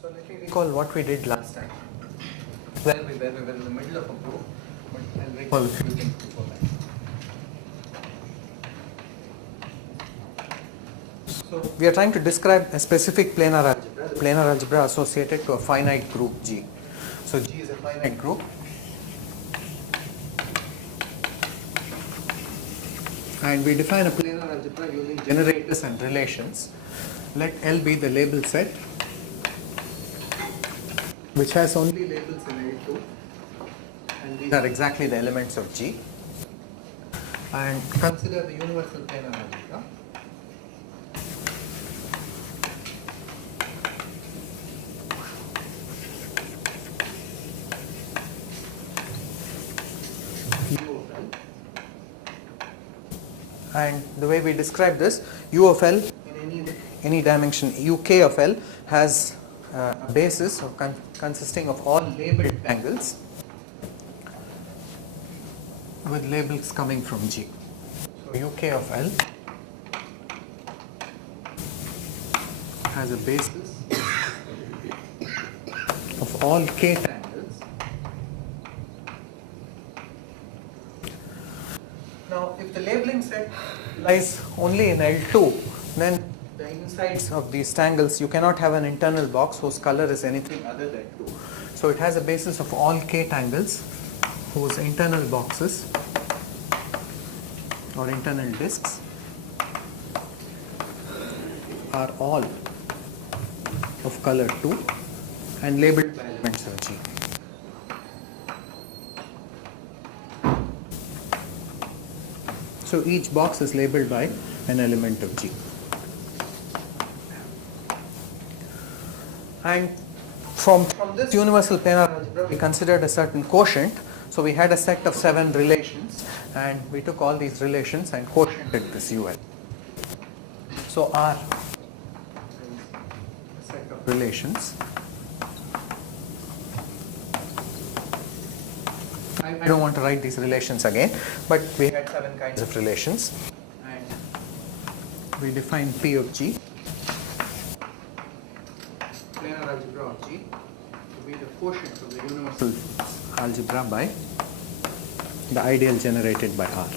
So let me recall what we did last time. Well, we were in the middle of a proof, but I'll recall a few things before that. So we are trying to describe a specific planar algebra, the planar algebra associated to a finite group G. So G is a finite group. And we define a planar algebra using generators and relations. Let L be the label set, which has only labels in L2, and these are exactly the elements of G. And consider the universal planar algebra. U of L. And the way we describe this, U of L in any dimension uk of L has a basis of consisting of all labeled tangles with labels coming from G. So uk of L has a basis of all k tangles. Now if the labeling set lies only in L2, then the insides of these tangles, you cannot have an internal box whose color is anything other than 2. So it has a basis of all k tangles whose internal boxes or internal disks are all of color 2 and labeled by elements of G. So each box is labeled by an element of G. And from this universal planar algebra, we considered a certain quotient. So we had a set of 7 relations, and we took all these relations and quotiented this UL. So R is a set of relations. I don't want to write these relations again, but we had 7 kinds of relations, and we define P of G, planar algebra of G, to be the quotient of the universal algebra by the ideal generated by R.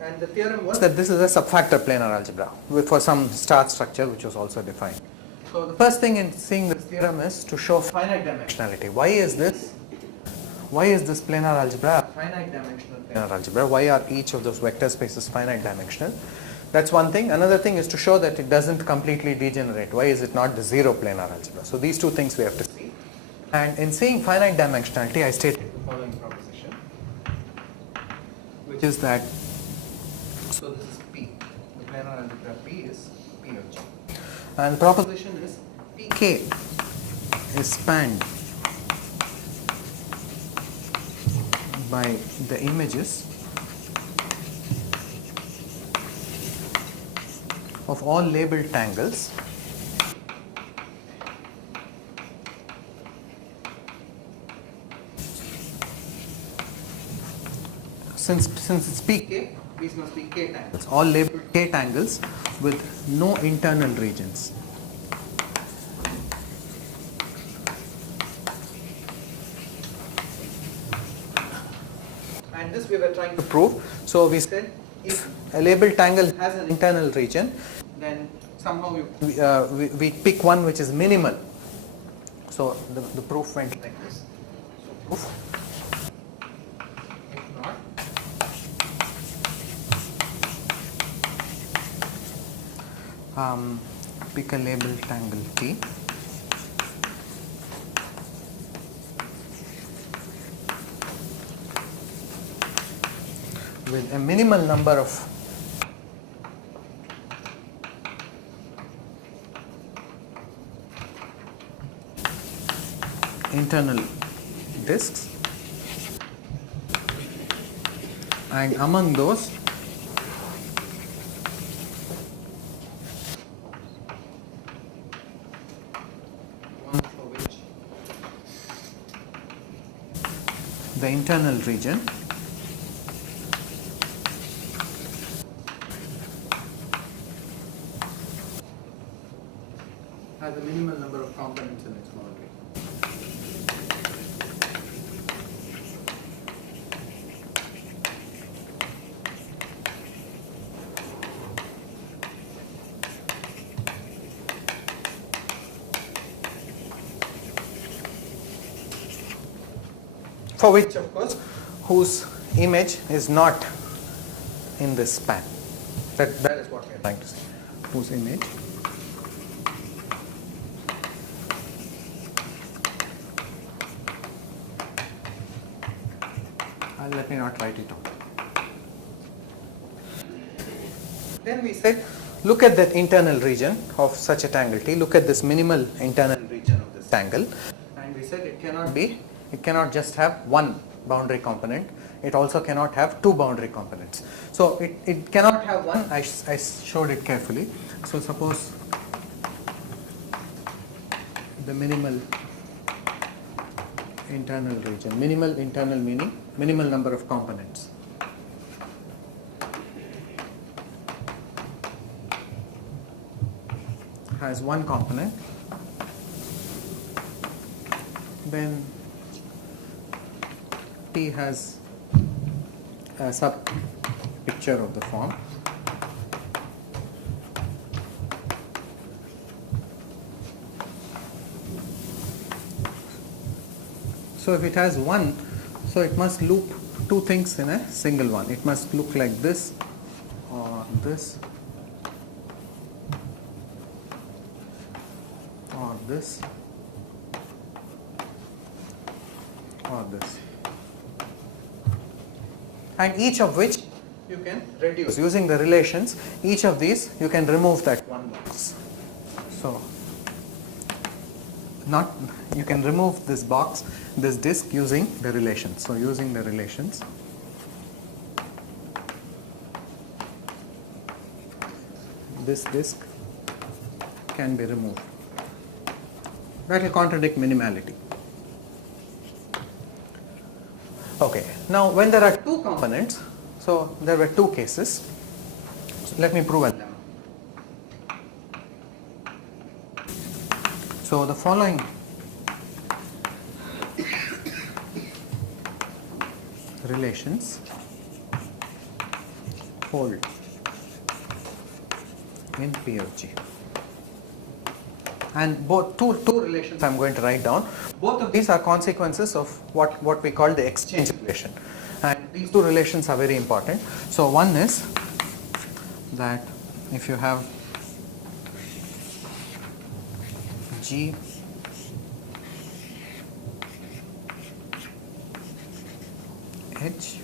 And the theorem was that this is a subfactor planar algebra for some star structure which was also defined. So the first thing in seeing this theorem is to show finite dimensionality. Why is this planar algebra a finite dimensional planar algebra? Why are each of those vector spaces finite dimensional? That's one thing. Another thing is to show that it doesn't completely degenerate. Why is it not the zero planar algebra? So these two things we have to see. And in seeing finite dimensionality, I stated the following proposition, which is that, so this is P, the planar algebra P is P of G. And the proposition is Pk is spanned by the images of all labeled tangles since it's Pk, these must be k tangles, all labeled k tangles with no internal regions. And this we were trying to prove. So we said if a labeled tangle has an internal region, then somehow we pick one which is minimal. So the proof went like this. So proof, if not, pick a labeled tangle T with a minimal number of internal disks, and among those one for which the internal region has a minimal number of components in its boundary. For which, of course, whose image is not in this span. That is what we are trying to say. Whose image let me not write it down. Then we said, look at that internal region of such a tangle T. Look at this minimal internal region of this tangle, and we said it cannot just have one boundary component. It also cannot have two boundary components. So it cannot have one. I showed it carefully. So suppose the minimal internal region, minimal internal meaning minimal number of components. Has one component, then T has a sub picture of the form. So if it has one, so it must loop two things in a single one. It must look like this or this or this or this, and each of which you can reduce using the relations. Each of these you can remove that one box. So you can remove this box, this disk, using the relations. So using the relations, this disk can be removed. That will contradict minimality. Okay, now when there are two components, so there were two cases. So let me prove them. So the following relations hold in P of G. And both two relations I am going to write down. Both of these are consequences of what we call the exchange relation. And these two relations are very important. So one is that if you have G H,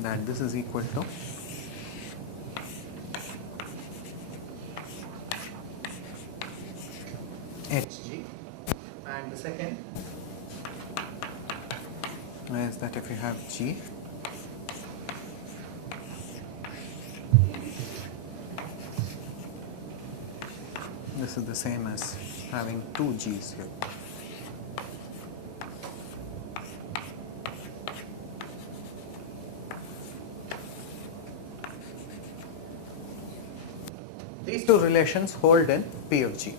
that this is equal to HG, and the second is that if you have G this is the same as having two G's here. These two relations hold in P of G.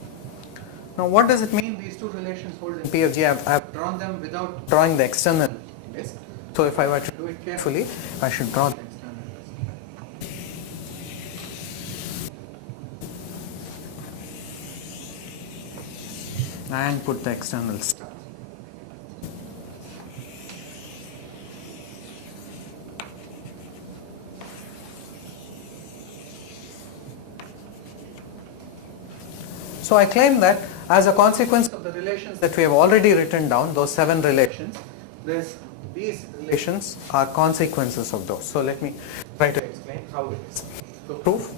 Now what does it mean these two relations hold in P of G? I have drawn them without drawing the external disk. So if I were to do it carefully, I should draw the external disk. And put the external star. So I claim that as a consequence of the relations that we have already written down, those 7 relations, these relations are consequences of those. So let me try to explain how it is. So proof.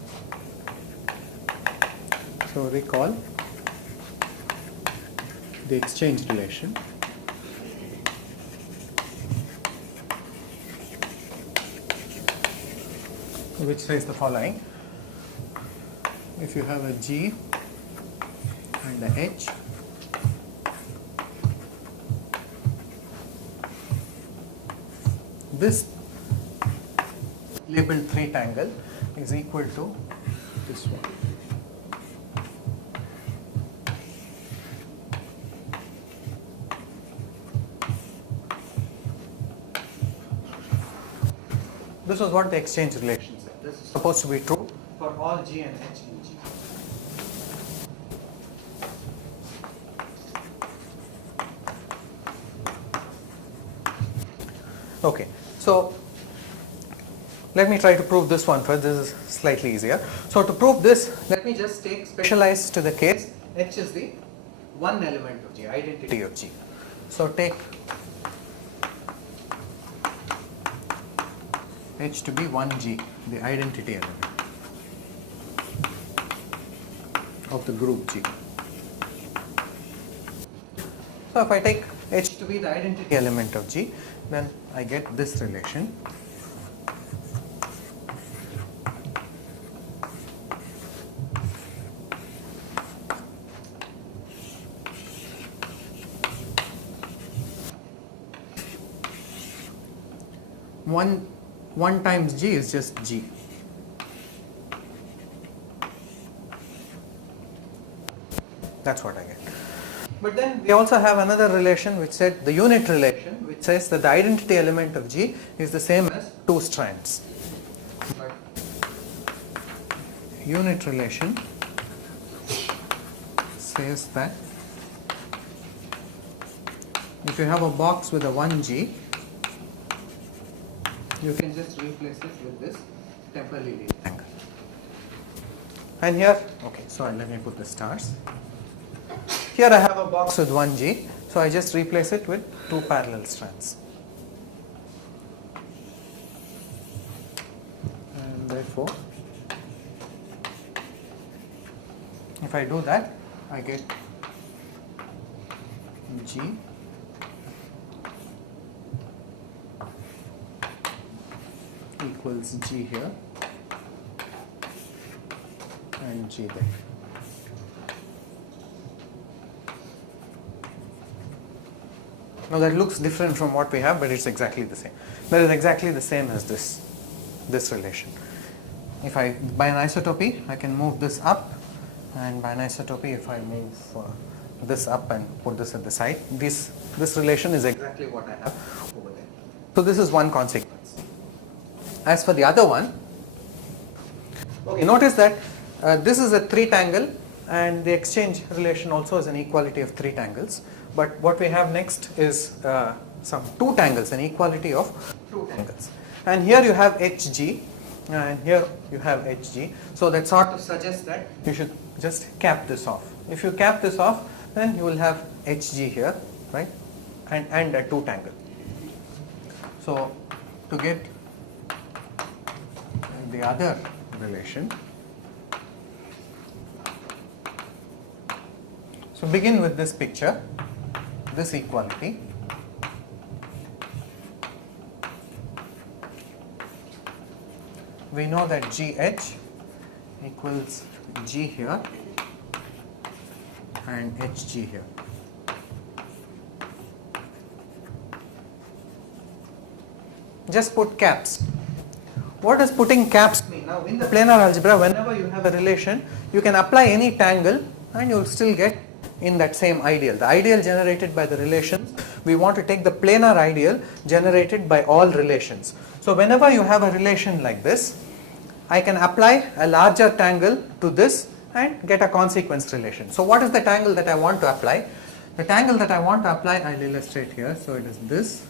So recall the exchange relation. Which says the following: if you have a G and a H, this labeled 3 tangle is equal to this one. This was what the exchange relation said. This is supposed to be true for all G and H in G. Okay, so let me try to prove this one first. This is slightly easier. So to prove this, let me just take specialize to the case H is the one element of G, identity of G. So take H to be 1G, the identity element of the group G. So if I take H to be the identity element of G, then I get this relation. One times G is just G. That's what I get. But then we also have another relation which said the unit relation, which says that the identity element of G is the same as two strands. But unit relation says that if you have a box with a 1G, you can just replace it with this temporary angle. And here, okay, sorry, let me put the stars. Here I have a box with 1G, so I just replace it with two parallel strands. And therefore, if I do that, I get G equals G here and G there. Now that looks different from what we have, but it's exactly the same. That is exactly the same as this relation. If I, by anisotropy, I can move this up, and by anisotropy, if I move this up and put this at the side, this relation is exactly what I have over there. So this is one consequence. As for the other one, okay, notice that this is a 3-tangle, and the exchange relation also is an equality of 3 tangles. But what we have next is some 2 tangles, an equality of 2 tangles. And here you have HG, and here you have HG. So that sort of suggests that you should just cap this off. If you cap this off, then you will have HG here, right? And a 2 tangle. So to get the other relation, so begin with this picture, this equality. We know that GH equals G here and HG here. Just put caps. What does putting caps mean? Now in the planar algebra, whenever you have a relation, you can apply any tangle and you will still get in that same ideal. The ideal generated by the relations, we want to take the planar ideal generated by all relations. So whenever you have a relation like this, I can apply a larger tangle to this and get a consequence relation. So what is the tangle that I want to apply? The tangle that I want to apply, I'll illustrate here. So it is this,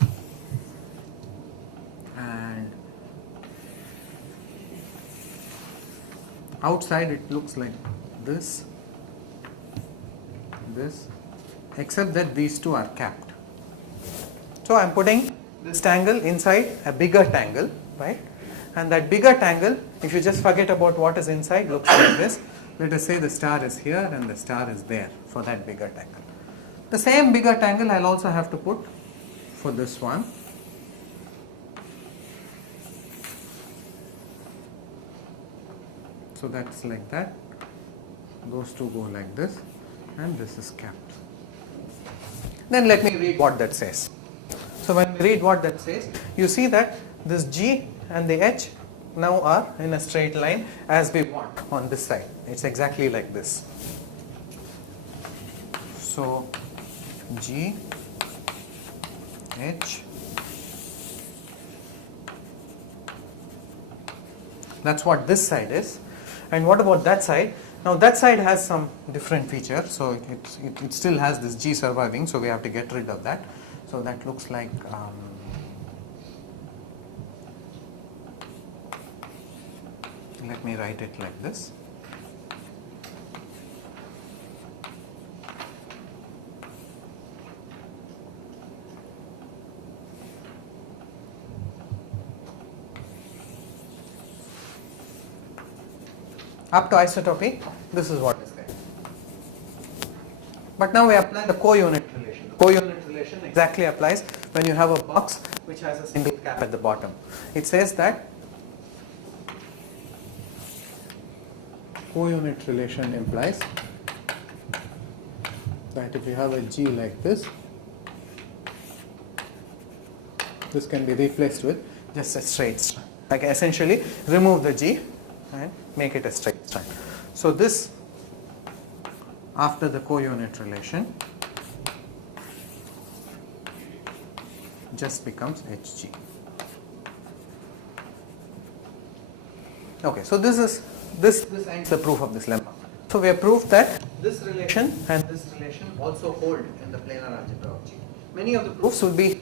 and outside it looks like this, except that these two are capped. So I'm putting this tangle inside a bigger tangle, right? And that bigger tangle, if you just forget about what is inside, looks like this. Let us say the star is here and the star is there for that bigger tangle. The same bigger tangle I'll also have to put for this one. So that's like that. Those two go like this, and this is capped. Then let me read what that says. So when we read what that says, you see that this G and the H now are in a straight line as we want on this side. It's exactly like this. So G, H, That's what this side is. And what about that side? Now that side has some different feature, so it still has this G surviving, so we have to get rid of that. So that looks like let me write it like this. Up to isotopy, this is what is there. But now we apply the co-unit relation. The co-unit relation exactly applies when you have a box which has a single cap at the bottom. It says that co-unit relation implies that if you have a G like this can be replaced with just a straight strand. Like essentially remove the G and make it a straight strand. So this, after the co-unit relation, just becomes Hg. Okay, so this ends the proof of this lemma. So we have proved that this relation and this relation also hold in the planar algebra of G. Many of the proofs will be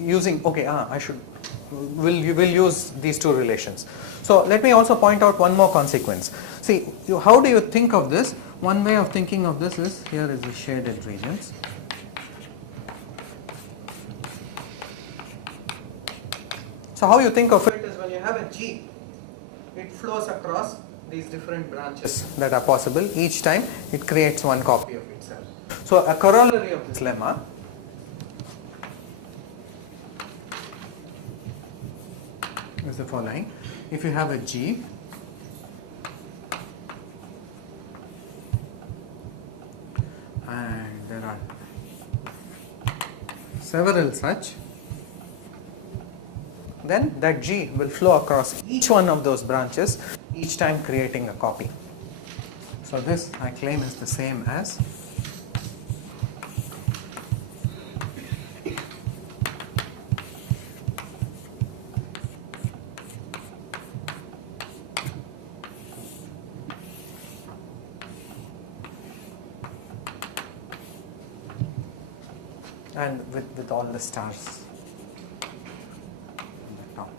using, will use these two relations. So let me also point out one more consequence. See, how do you think of this? One way of thinking of this is, here is the shaded regions. So how you think of it is, when you have a G, it flows across these different branches that are possible. Each time it creates one copy of itself. So a corollary of this lemma is the following. If you have a G and there are several such, then that G will flow across each one of those branches, each time creating a copy. So this I claim is the same as and with all the stars on the top.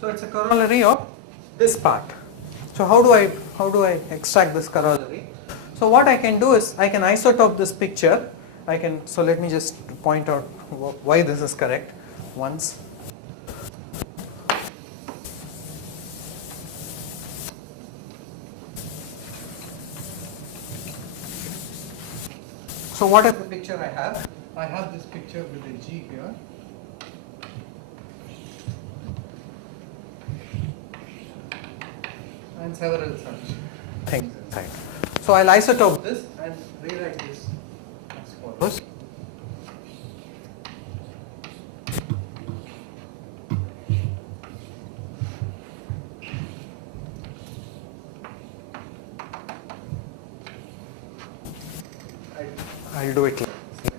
So it's a corollary of this part. So how do I extract this corollary? So what I can do is I can isotope this picture. So let me just point out why this is correct once. So what is the picture I have? I have this picture with a G here. And several such things inside. So I'll isotope this and rewrite this as follows. I'll do it like this.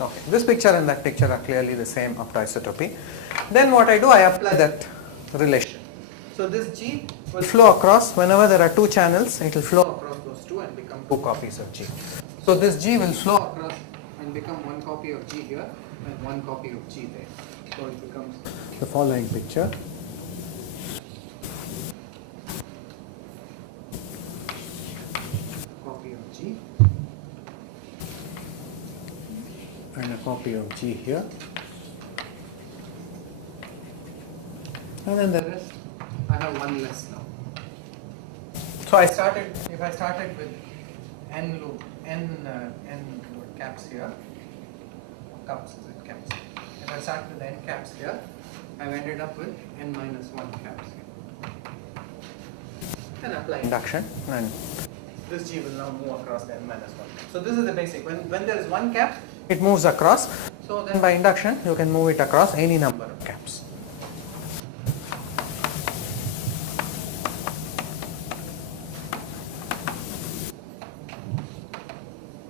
Okay, this picture and that picture are clearly the same up to isotopy. Then what I do, I apply that relation. So this G will flow across, whenever there are two channels, it will flow across those two and become two copies of G. So this G will flow across and become one copy of G here and one copy of G there. So it becomes the following picture. And a copy of G here, and then the rest I have one less now. So if I started with n caps here, cups is it caps? If I start with n caps here, I've ended up with n minus 1 caps here. And apply induction, and this G will now move across the n minus 1. So this is the basic. When there is one cap, it moves across. So then by induction, you can move it across any number of caps.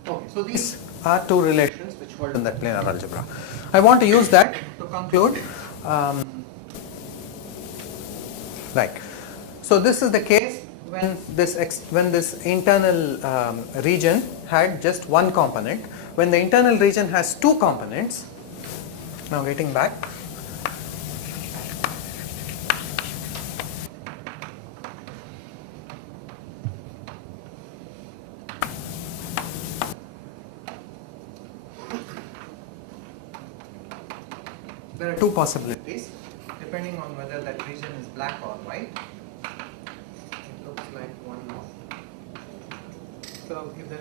Okay, so these are two relations which hold in that planar algebra. I want to use that to conclude. Right. So this is the case when this internal region had just one component. When the internal region has two components, now getting back. There are two possibilities depending on whether that region is black or white. It looks like one more. So if the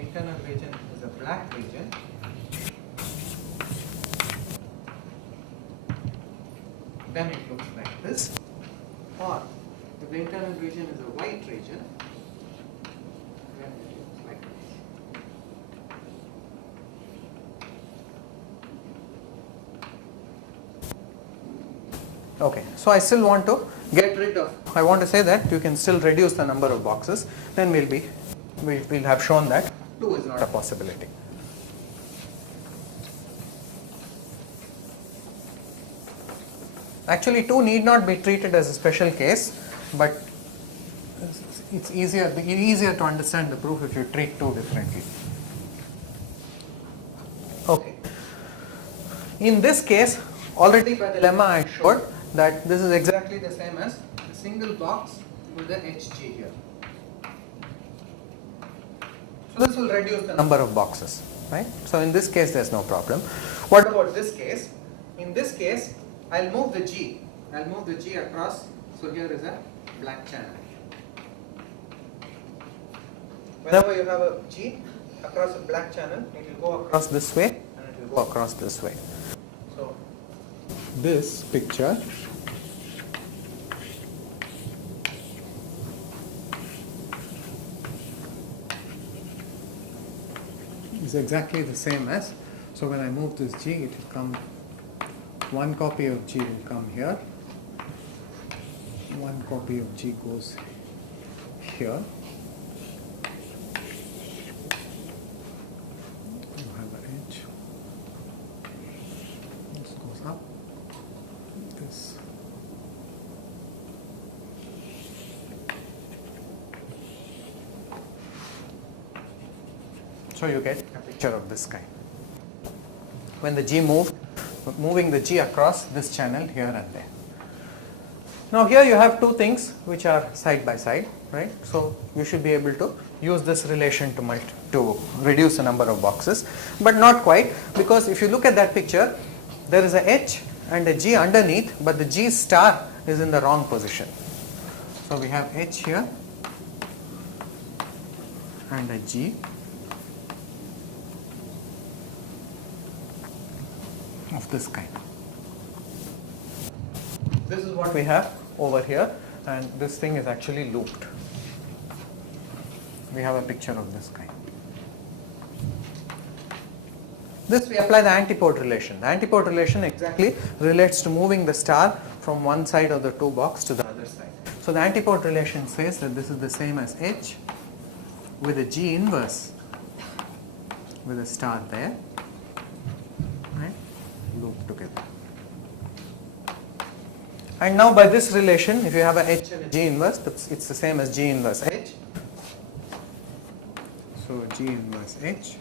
internal region is a black region, then it looks like this. Or if the internal region is a white region, then it looks like this. Okay, so I still want to get rid of, I want to say that you can still reduce the number of boxes, then we'll have shown that 2 is not a possibility. Actually 2 need not be treated as a special case, but it's easier to understand the proof if you treat 2 differently. Okay. In this case, already by the lemma I showed that this is exactly the same as a single box with an HG here. So this will reduce the number of boxes, right? So in this case there's no problem. What about this case? In this case, I'll move the G. I'll move the G across. So here is a black channel. Whenever you have a G across a black channel, it will go across this way and it will go across this way. So this picture is exactly the same as, so when I move this G, it will come, one copy of G will come here, one copy of G goes here, you have an edge, this goes up, this, so you get a picture of this kind. When the G moving the G across this channel here and there. Now here you have two things which are side by side, right? So you should be able to use this relation to reduce the number of boxes, but not quite, because if you look at that picture, there is a H and a G underneath, but the G star is in the wrong position. So we have H here and a G. Of this kind. This is what we have over here, and this thing is actually looped. We have a picture of this kind. This we apply the antipode relation. The antipode relation exactly relates to moving the star from one side of the 2 box to the other side. So the antipode relation says that this is the same as H with a G inverse with a star there. Loop together. And now by this relation, if you have a H and a G inverse, it's the same as G inverse H. So G inverse H.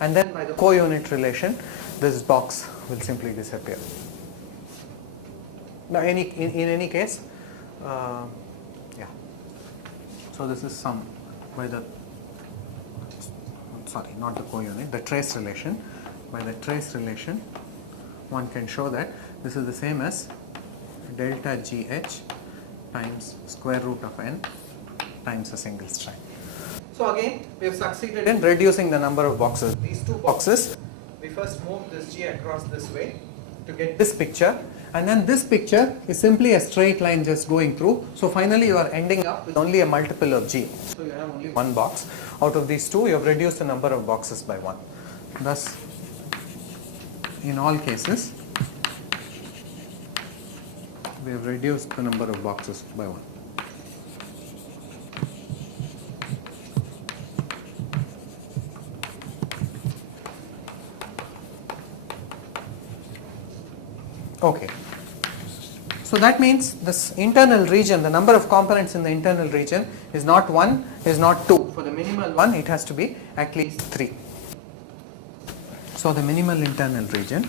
And then by the co-unit relation, this box will simply disappear. Now in any case, yeah. So this is some by the, sorry, not the co-unit, the trace relation. By the trace relation, one can show that this is the same as delta GH times square root of n times a single strand. So again, we have succeeded in reducing the number of boxes. These 2 boxes, we first move this G across this way to get this picture, and then this picture is simply a straight line just going through. So finally you are ending up with only a multiple of G. So you have only one box. Out of these 2, you have reduced the number of boxes by 1. Thus, in all cases, we have reduced the number of boxes by 1. Okay. So that means this internal region, the number of components in the internal region is not 1, is not 2. For the minimal one, it has to be at least 3. So the minimal internal region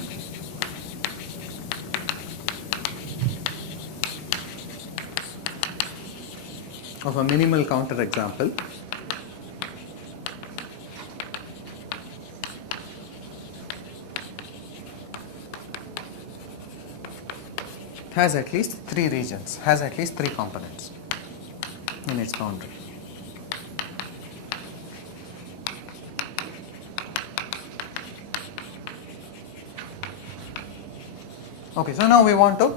of a minimal counter example has at least 3 regions, has at least 3 components in its boundary. Okay, so now we want to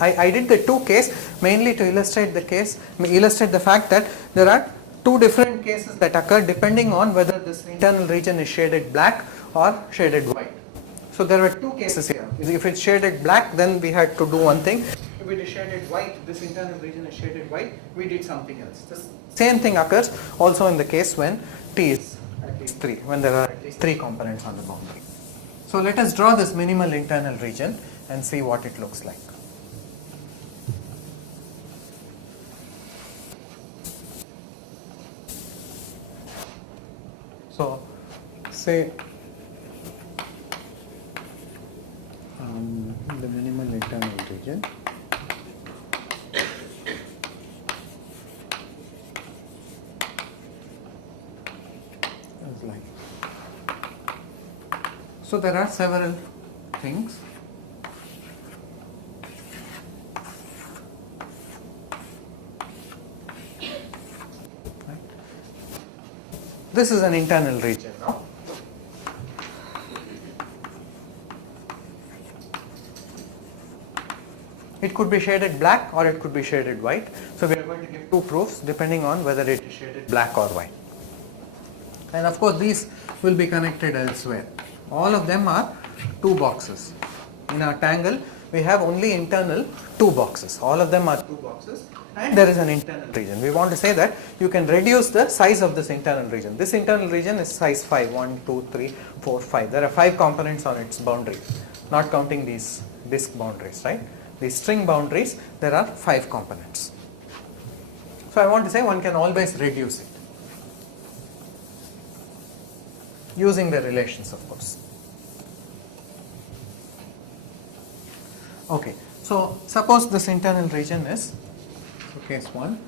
I did the 2 case mainly to illustrate the fact that there are 2 different cases that occur depending on whether this internal region is shaded black or shaded white. So there were 2 cases here. If it's shaded black, then we had to do one thing. If it is shaded white, this internal region is shaded white, we did something else. The same thing occurs also in the case when T is at least 3, when there are at least 3 components on the boundary. So let us draw this minimal internal region and see what it looks like. So say the minimal internal region is like, so there are several things. This is an internal region now. It could be shaded black or it could be shaded white. So we are going to give 2 proofs depending on whether it is shaded black or white. And of course these will be connected elsewhere. All of them are 2 boxes. In our tangle we have only internal 2 boxes. All of them are 2 boxes. And there is an internal region. We want to say that you can reduce the size of this internal region. This internal region is size 5, 1, 2, 3, 4, 5. There are 5 components on its boundary, not counting these disk boundaries, right? These string boundaries, there are 5 components. So I want to say one can always reduce it using the relations, of course. Okay, so suppose this internal region is, so case 1,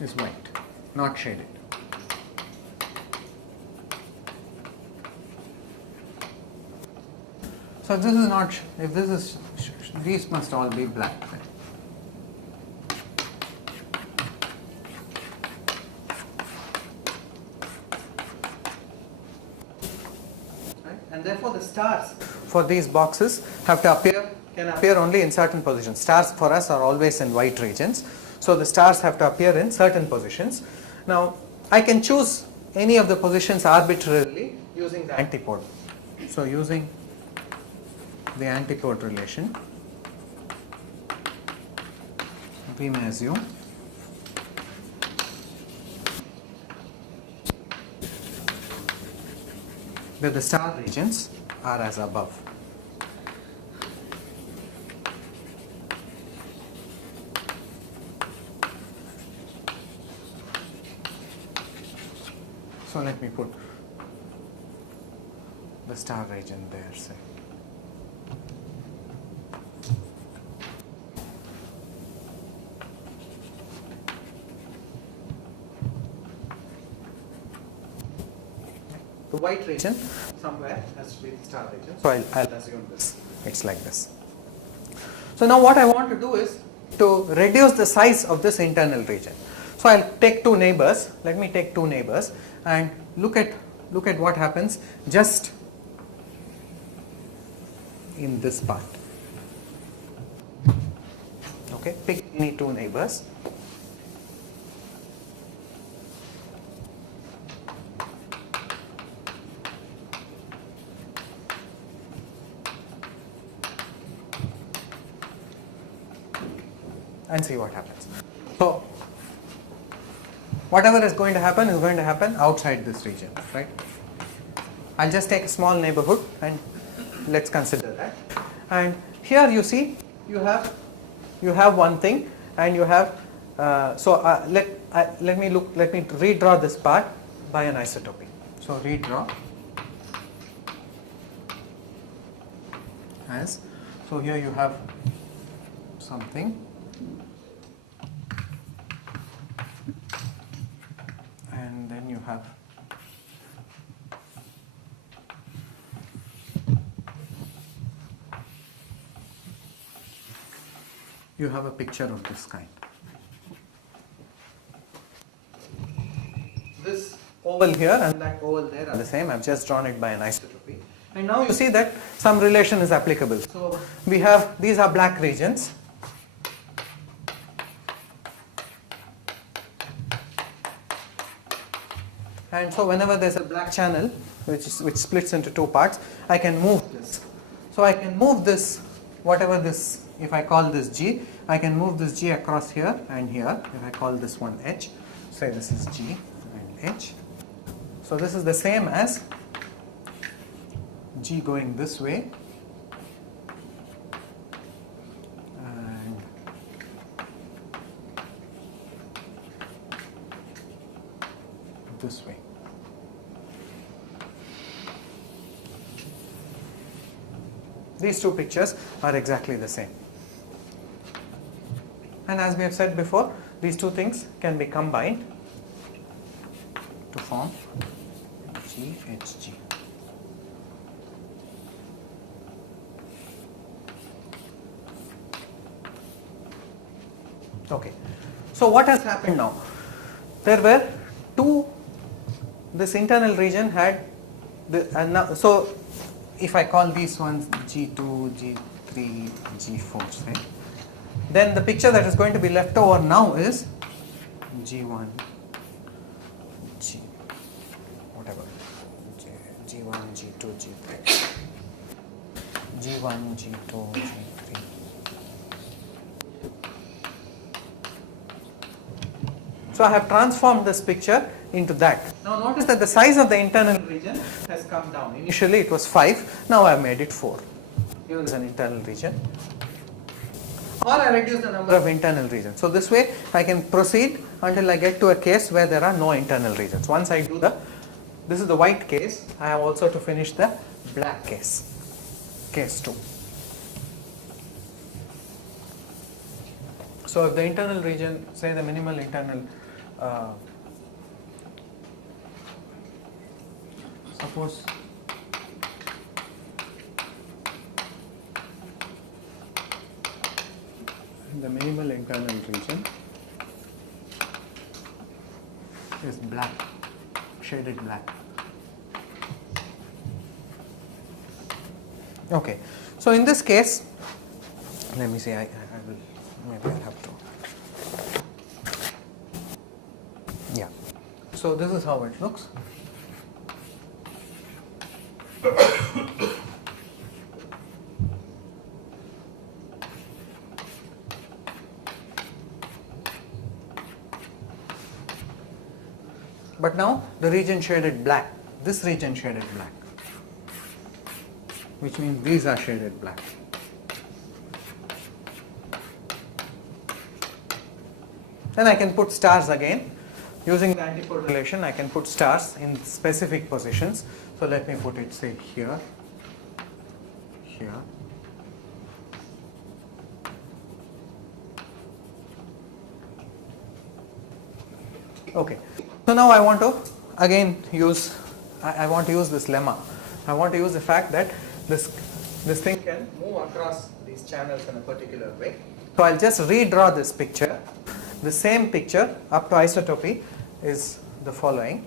is white, not shaded. So if this is not, if this is, these must all be black then. Right? And therefore the stars for these boxes have to appear, can appear only in certain positions. Stars for us are always in white regions. So the stars have to appear in certain positions. Now I can choose any of the positions arbitrarily using the antipode. So using the antipode relation, we may assume that the star regions are as above. So let me put the star region there, say. The white region somewhere has to be the star region. So I'll assume this. It's like this. So now what I want to do is to reduce the size of this internal region. So I'll take 2 neighbors. Let me take 2 neighbors and look at what happens just in this part. Okay, pick any 2 neighbors. and see what happens. So whatever is going to happen outside this region, right? I'll just take a small neighborhood and let's consider that. And here you see you have one thing, and you have let me redraw this part by an isotopy. So redraw as, so here you have something, and then you have a picture of this kind. This oval here and that oval there are the same. I've just drawn it by an isotopy. And now you see that some relation is applicable. So we have, these are black regions. And so whenever there's a black channel which splits into two parts, I can move this. So I can move this, whatever this, if I call this G, I can move this G across here and here. If I call this one H, say this is G and H. So this is the same as G going this way and this way. These two pictures are exactly the same. And as we have said before, these two things can be combined to form GHG. Okay. So what has happened now? There were two, this internal region had, and now, so if I call these ones G2, G3, G4, right? Then the picture that is going to be left over now is G1, G, whatever, G1, G2, G3, G1, G2, G3. So I have transformed this picture into that. Now notice that the size of the internal region has come down. Initially it was 5, now I have made it 4. Here is an internal region. Or I reduce the number of internal regions. So this way I can proceed until I get to a case where there are no internal regions. Once I do this is the white case, I have also to finish the black case, case 2. So if the internal region, say the minimal internal, suppose the minimal internal region is black, shaded black. Okay, so in this case, let me see, I will, maybe I'll have to, yeah. So this is how it looks. But now the region shaded black, this region shaded black, which means these are shaded black. Then I can put stars again. Using the antipode relation, I can put stars in specific positions. So let me put it, say, here, here, okay. So now I want to again use, I want to use this lemma. I want to use the fact that this thing can move across these channels in a particular way. So I'll just redraw this picture. The same picture up to isotopy is the following.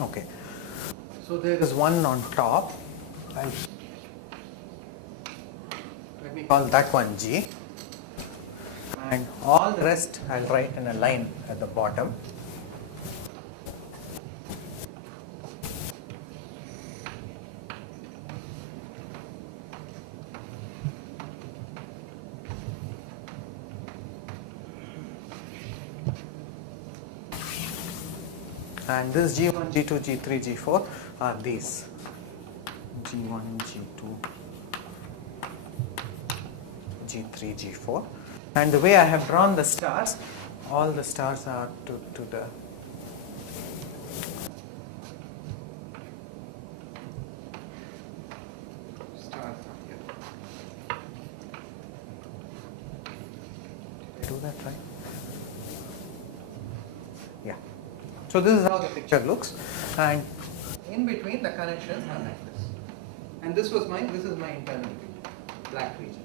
Okay, so there is one on top. Let me call that one G, and all the rest I'll write in a line at the bottom. And this G1, G2, G3, G4 are these. G1, G2, G3, G4. And the way I have drawn the stars, all the stars are to the stars are here. Did I do that right? Yeah. So this is how the picture looks, and in between the connections are like this. And this is my internal region, black region.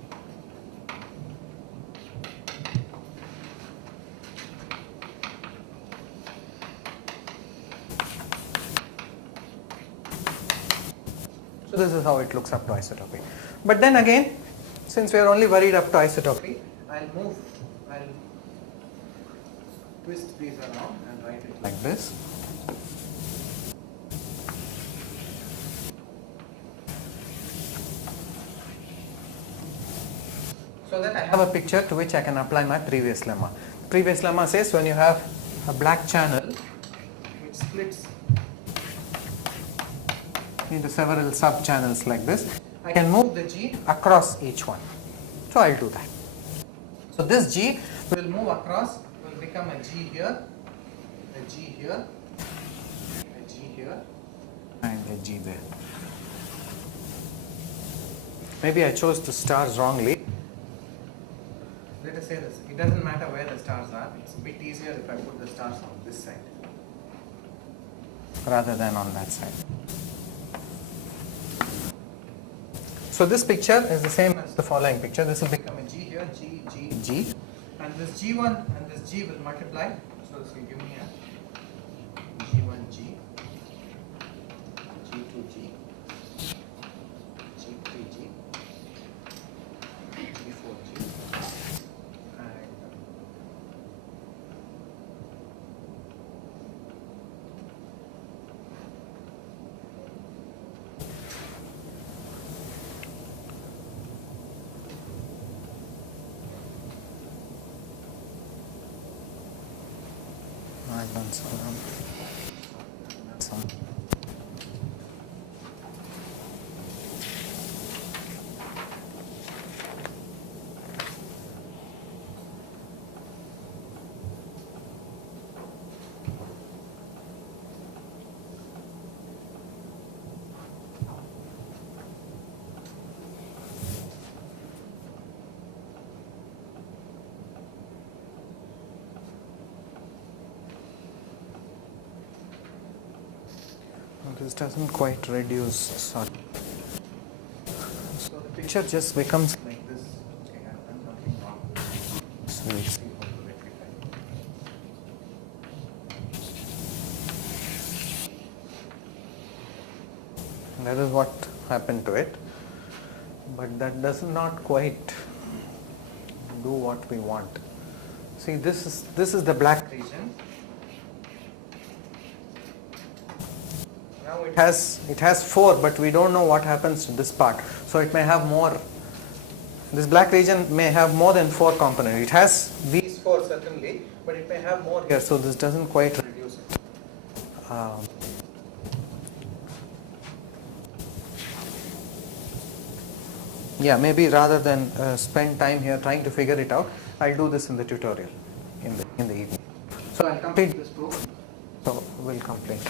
So this is how it looks up to isotopy. But then again, since we are only worried up to isotopy, I'll twist these around and write it like this. So that I have a picture to which I can apply my previous lemma. Previous lemma says when you have a black channel which splits into several sub channels like this, I can move the G across each one. So I'll do that. So this G will move across, will become a G here, a G here, a G here, and a G there. Maybe I chose the stars wrongly. Let us say this, it doesn't matter where the stars are, it's a bit easier if I put the stars on this side rather than on that side. So this picture is the same as the following picture. This will become a G here, G, G, G, and this G1 and this G will multiply, so this will give me a G1, G, G2, G, G3, G, G4, G, I've done some. This doesn't quite reduce, sorry. So the picture just becomes like this. Okay, I've done nothing wrong. So we'll see how to rectify. That is what happened to it. But that does not quite do what we want. See, this is the black region. Now it has 4, but we don't know what happens to this part. So it may have more. This black region may have more than 4 components. It has these 4 certainly, but it may have more here. So this doesn't quite reduce it. Yeah, maybe rather than spend time here trying to figure it out, I'll do this in the tutorial in the evening. So I'll complete this proof. So we'll complete.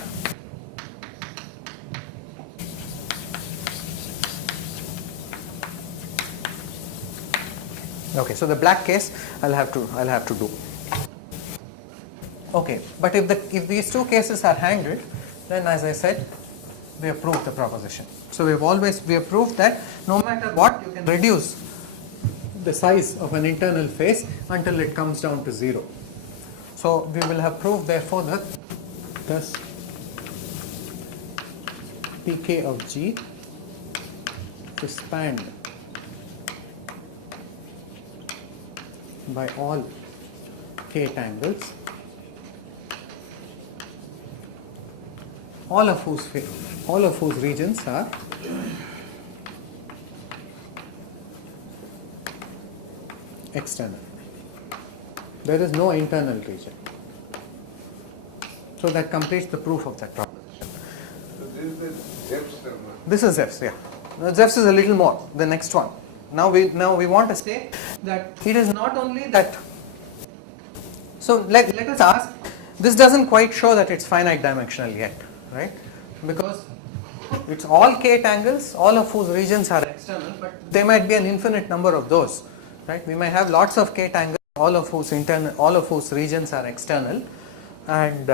Okay, so the black case I'll have to do. Okay, but if these 2 cases are handled, then as I said, we have proved the proposition. So we have proved that no matter what, you can reduce the size of an internal phase until it comes down to 0. So we will have proved therefore that thus pk of G is spanned by all k tangles, all of whose regions are external. There is no internal region. So that completes the proof of that proposition. So this is the Zepf's term. This is Zepf's, yeah. Now Zepf's is a little more, the next one. Now we want to say that it is not only that. So let us ask, this doesn't quite show that it's finite dimensional yet, right? Because it's all k tangles, all of whose regions are external, but there might be an infinite number of those, right? We may have lots of k tangles, all of whose regions are external, and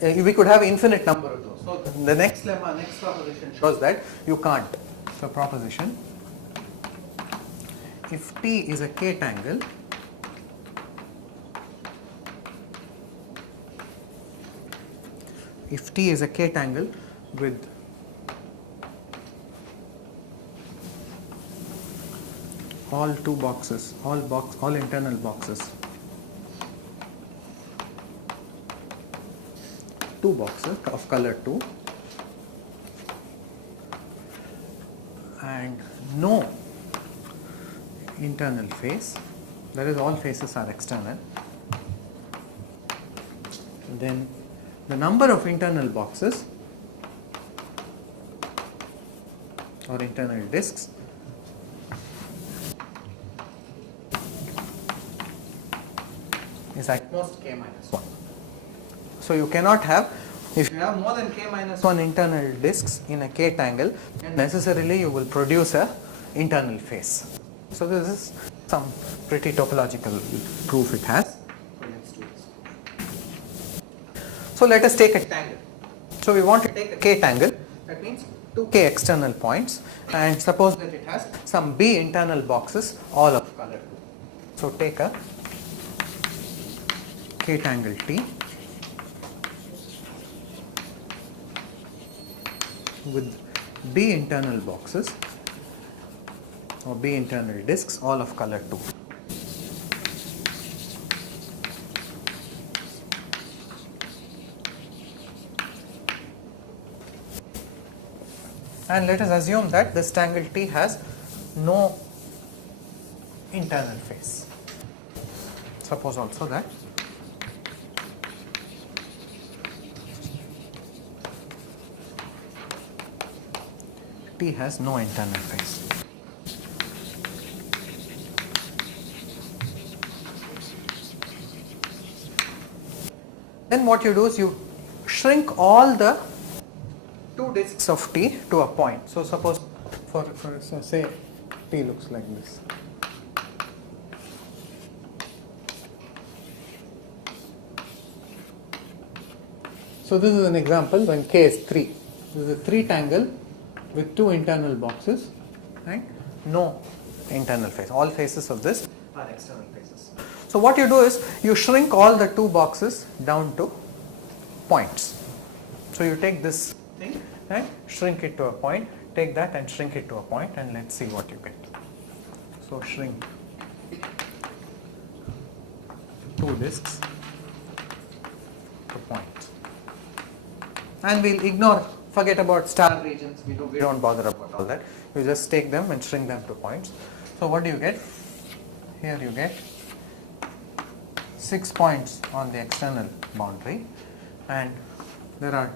we could have infinite number of those. So the next lemma, next proposition shows that you can't. So proposition, if T is a k tangle, if T is a k tangle with all two boxes, all internal boxes, two boxes of color 2, and no internal face, that is all faces are external, then the number of internal boxes or internal discs is at most k minus 1. So you cannot have, if you have more than k minus 1 internal discs in a k tangle, then necessarily you will produce a internal face. So this is some pretty topological proof it has. So let us take a tangle. So we want to take a k tangle, that means 2k external points, and suppose that it has some b internal boxes, all of color 2. So take a k tangle T with b internal boxes or b internal discs, all of color 2. And let us assume that this tangle T has no internal face. Suppose also that T has no internal face. Then what you do is you shrink all the two discs of T to a point. So suppose so say T looks like this. So this is an example when K is 3. This is a 3 tangle with 2 internal boxes and no internal face. All faces of this are external faces. So what you do is you shrink all the 2 boxes down to points. So you take this thing and shrink it to a point, take that and shrink it to a point, and let's see what you get. So shrink 2 discs to points. And we'll forget about star regions, we don't bother about all that. You just take them and shrink them to points. So what do you get? Here you get 6 points on the external boundary, and there are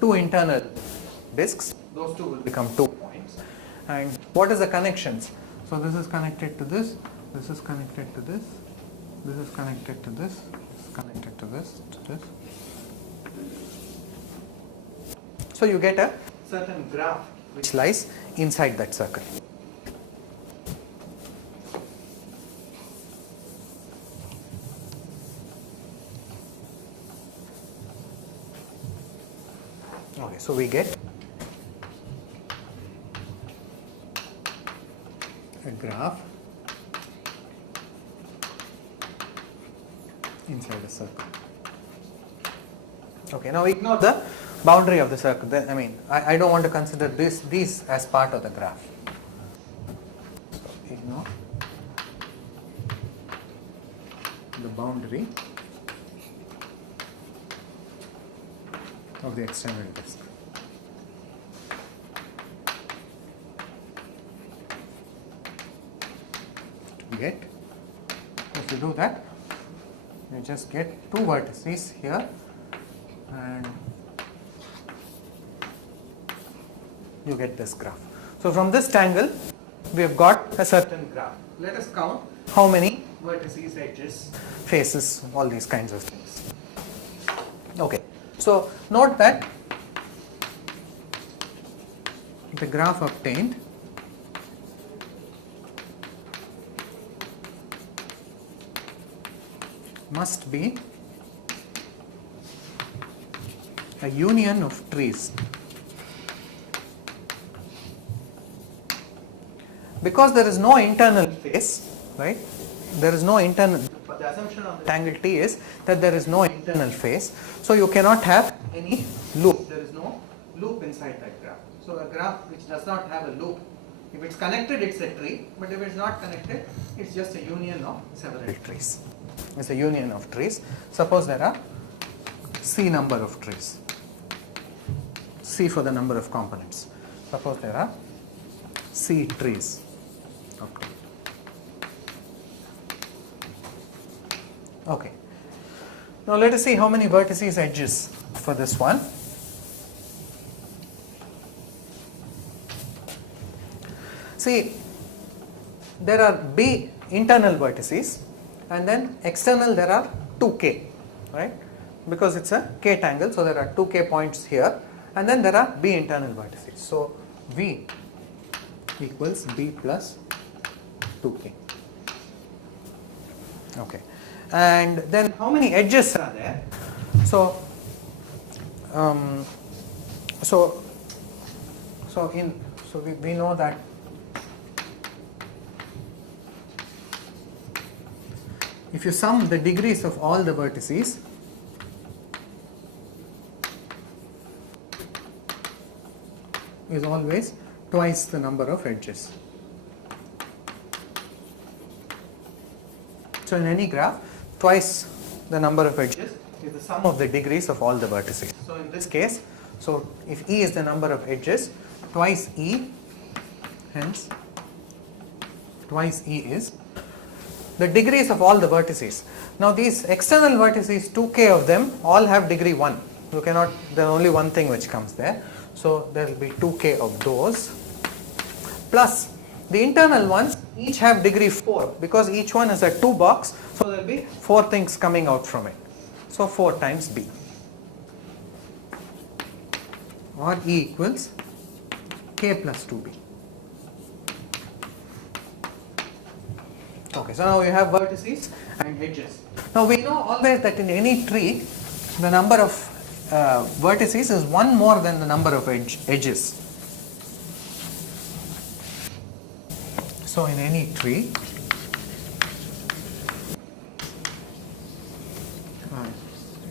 2 internal discs. Those 2 will become 2 points. And what is the connections? So this is connected to this, this is connected to this, this is connected to this, this is connected to this, to this. So you get a certain graph which lies inside that circle. Okay, so we get a graph inside a circle. Okay, now ignore the boundary of the circle, then I mean I don't want to consider these as part of the graph. So ignore the boundary of the external disk. To get, if you do that, you just get two vertices here and you get this graph. So from this tangle we have got a certain graph. Let us count how many vertices, edges, faces, all these kinds of things. Okay, so note that the graph obtained must be a union of trees. Because there is no internal face, right? There is no internal, the assumption of the tangle T is that there is no internal face, so you cannot have any loop. There is no loop inside that graph. So a graph which does not have a loop, if it's connected it's a tree, but if it's not connected it's just a union of several trees. It's a union of trees. Suppose there are C number of trees, C for the number of components. Suppose there are C trees. Okay. Okay. Now let us see how many vertices, edges for this one. See, there are B internal vertices and then external there are 2k, right? Because it's a k tangle, so there are 2k points here and then there are B internal vertices. So V equals B plus 2k. Okay. And then how many edges are there? So we know that if you sum the degrees of all the vertices, is always twice the number of edges. So in any graph, twice the number of edges is the sum of the degrees of all the vertices. So in this case, so if E is the number of edges, twice E, hence twice E is the degrees of all the vertices. Now these external vertices, 2k of them, all have degree 1. You cannot, there is only one thing which comes there. So there will be 2k of those, plus the internal ones each have degree 4 because each one is a 2 box, so there will be 4 things coming out from it. So 4 times B, or E equals k plus 2B. Okay, so now you have vertices and edges. Now we know always that in any tree the number of vertices is 1 more than the number of edges. So in any tree,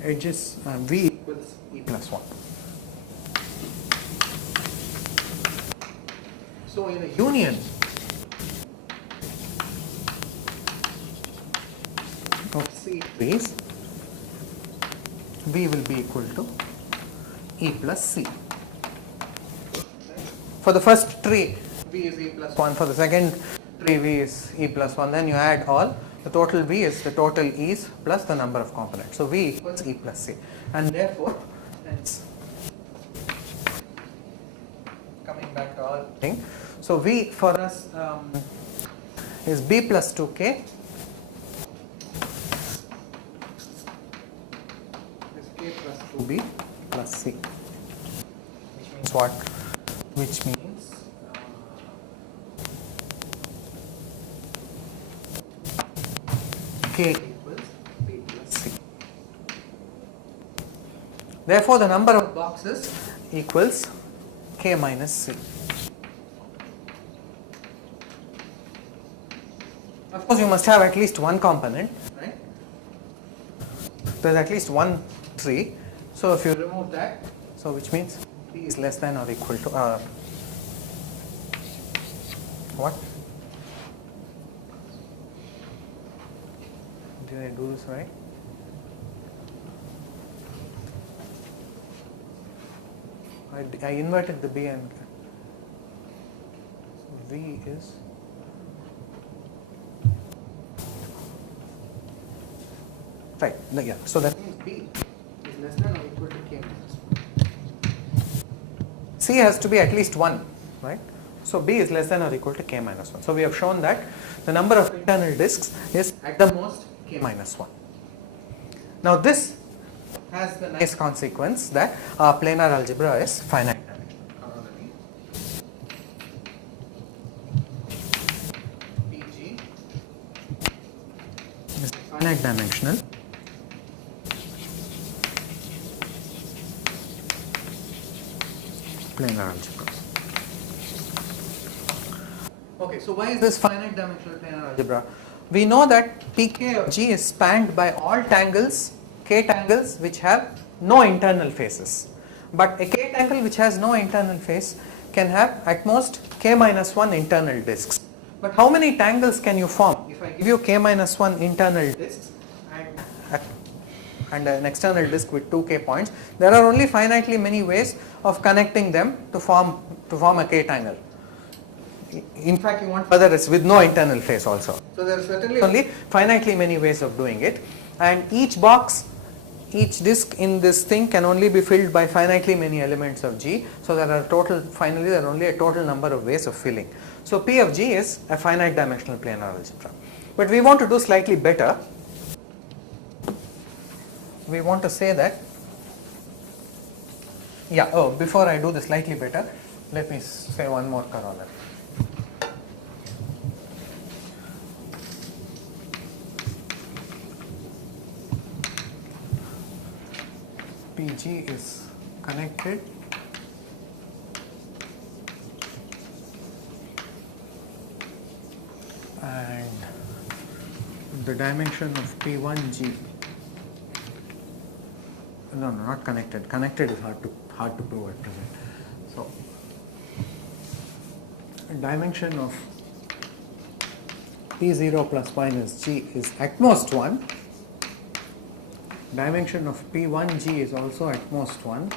edges V equals E plus 1. So in a union of C trees, V will be equal to E plus C. For the first tree, V is E plus 1. For the second tree, V is E plus 1. Then you add all. The total V is the total E's plus the number of components. So V equals E plus C. And therefore, it's coming back to our thing. So V for us is B plus 2K. Is K plus 2B plus C. Which means what? Which means K equals B plus C. Therefore, the number of boxes equals K minus C. Of course, you must have at least one component, right? There is at least one tree. So if you remove that, So which means P is less than or equal to what? Did I do this right? I inverted the B and so V is right. Yeah. So that means B is less than or equal to K minus 1. C has to be at least 1, right? So B is less than or equal to K minus 1. So we have shown that the number of internal disks is at the most K minus 1. Now this has the nice consequence that our planar algebra is finite dimensional. PG is finite dimensional planar algebra. Okay, so why is this finite dimensional planar algebra? We know that Pk of G is spanned by all tangles, K tangles which have no internal faces. But a K tangle which has no internal face can have at most K minus 1 internal disks. But how many tangles can you form? If I give you K minus 1 internal disks and an external disk with 2K points, there are only finitely many ways of connecting them to form a K tangle. In fact, you want further with no internal face also. So there are certainly only finitely many ways of doing it, and each box, each disk in this thing can only be filled by finitely many elements of G. So there are finally there are only a total number of ways of filling. So P of G is a finite dimensional planar algebra. But we want to do slightly better. We want to say that, before I do the slightly better, let me say one more corollary. PG is connected and the dimension of P1G, no, not connected. Connected is hard to prove at present. So dimension of P0 plus minus G is at most 1. Dimension of P1G is also at most 1.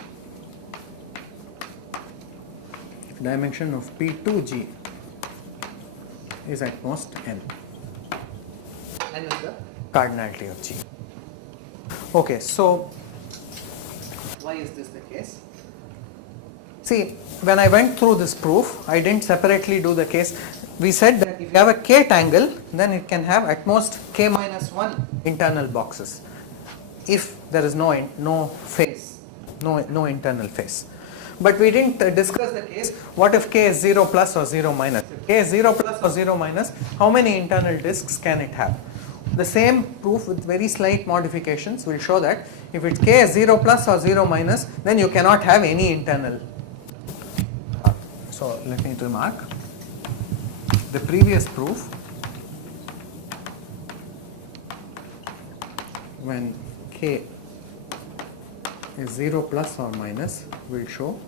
Dimension of P2G is at most n. N is the cardinality of G. Okay, so why is this the case? See, when I went through this proof, I didn't separately do the case. We said that if you have a K tangle, then it can have at most K minus 1 internal boxes. If there is no face, no internal face. But we didn't discuss the case, what if K is 0 plus or 0 minus? If K is 0 plus or 0 minus, how many internal disks can it have? The same proof with very slight modifications will show that if it's K is 0 plus or 0 minus, then you cannot have any internal. So let me remark, the previous proof, when K is 0 plus or minus, will show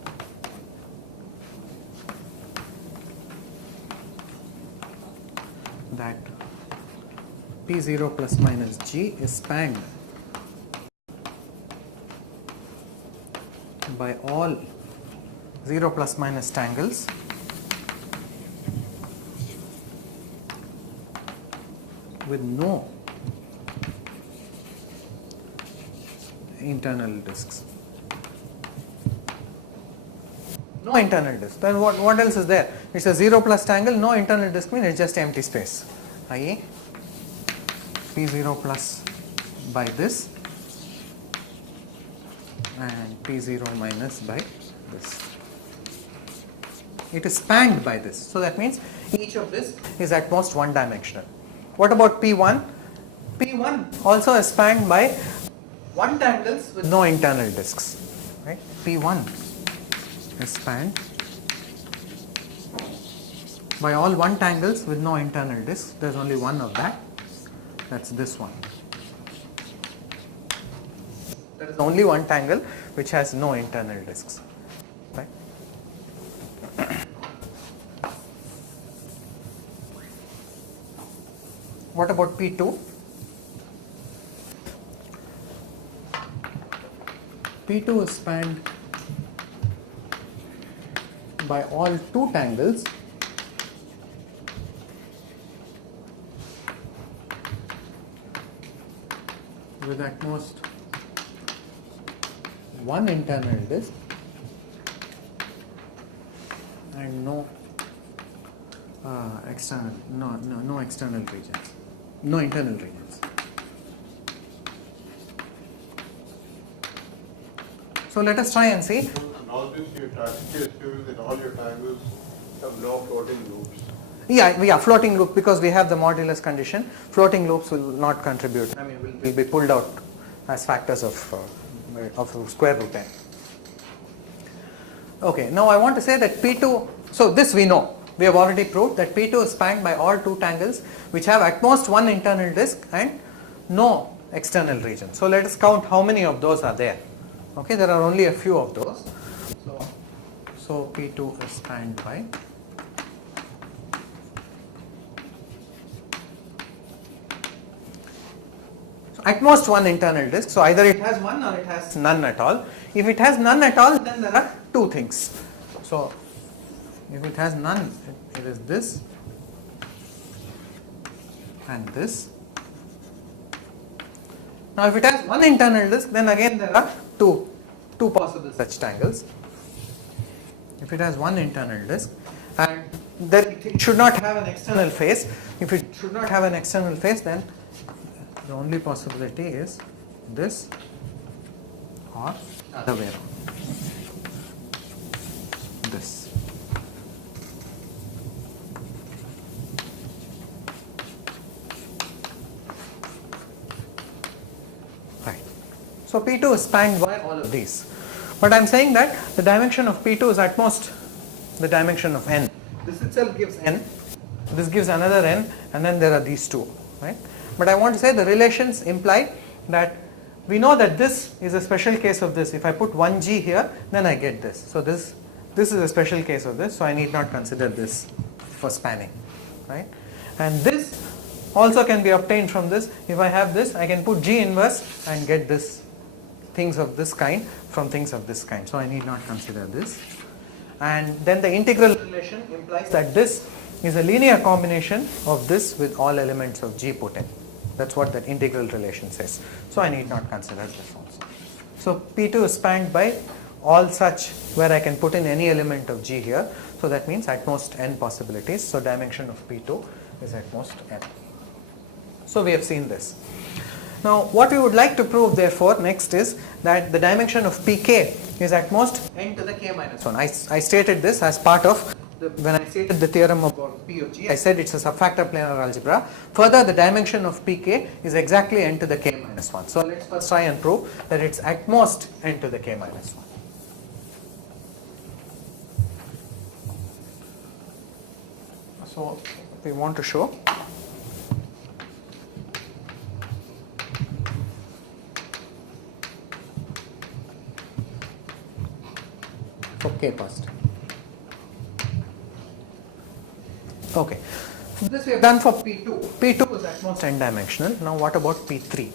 that P0 plus minus G is spanned by all 0 plus minus tangles with no internal disks. No internal disk. Then what else is there? It's a 0 plus tangle, no internal disk means it's just empty space. i.e. P0 plus by this and P0 minus by this. It is spanned by this. So that means each of this is at most one dimensional. What about P1? P1 also is spanned by one tangles with no internal disks. Right? P1 is spanned by all one tangles with no internal disks. There is only one of that. That's this one. There is only one tangle which has no internal discs. Right? What about P2? P2 is spanned by all two tangles with at most one internal disc and no external regions, no internal regions. So let us try and see. And all this you practically assume that all your tangles have no floating loops. Yeah, floating loop, because we have the modulus condition. Floating loops will not contribute. I mean, will be pulled out as factors of square root n. Okay, now I want to say that P2, so this we know. We have already proved that P2 is spanned by all two tangles which have at most one internal disc and no external region. So let us count how many of those are there. Okay, there are only a few of those. So P2 is spanned by at most one internal disc. So either it has one or it has none at all. If it has none at all, then there are two things. So if it has none, it is this and this. Now if it has one internal disc, then again there are two possible such tangles. If it has one internal disc, and then it should not have an external face. If it should not have an external face, then the only possibility is this or the other way around. This. Right. So P2 is spanned by all of these. But I am saying that the dimension of P2 is at most the dimension of n. This itself gives n, this gives another n, and then there are these two. Right? But I want to say the relations imply that we know that this is a special case of this. If I put 1g here, then I get this. So this is a special case of this, so I need not consider this for spanning. Right? And this also can be obtained from this. If I have this, I can put G inverse and get this things of this kind from things of this kind. So I need not consider this. And then the integral relation implies that this is a linear combination of this with all elements of G put in. That's what that integral relation says. So I need not consider this also. So P2 is spanned by all such where I can put in any element of G here. So that means at most n possibilities. So dimension of P2 is at most n. So we have seen this. Now what we would like to prove therefore next is that the dimension of Pk is at most n to the k minus 1. I stated this as part of when I stated the theorem about P of G, I said it's a subfactor planar algebra. Further, the dimension of Pk is exactly n to the k minus 1. So let's first try and prove that it's at most n to the k minus 1. So we want to show for k first. Okay, so this we have done for P2. P2 is at most n dimensional. Now what about P3?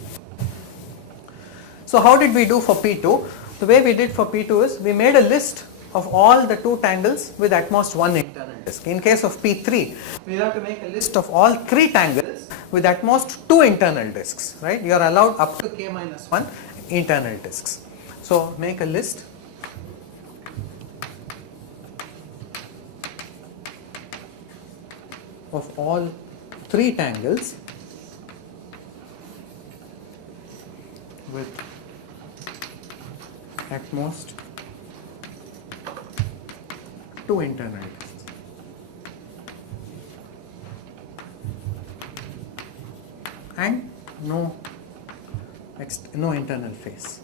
So how did we do for P2? The way we did for P2 is we made a list of all the two tangles with at most one internal disc. In case of P3, we have to make a list of all three tangles with at most two internal discs, right? You are allowed up to k minus 1 internal discs. So make a list of all three tangles with at most two internal discs. And no internal face.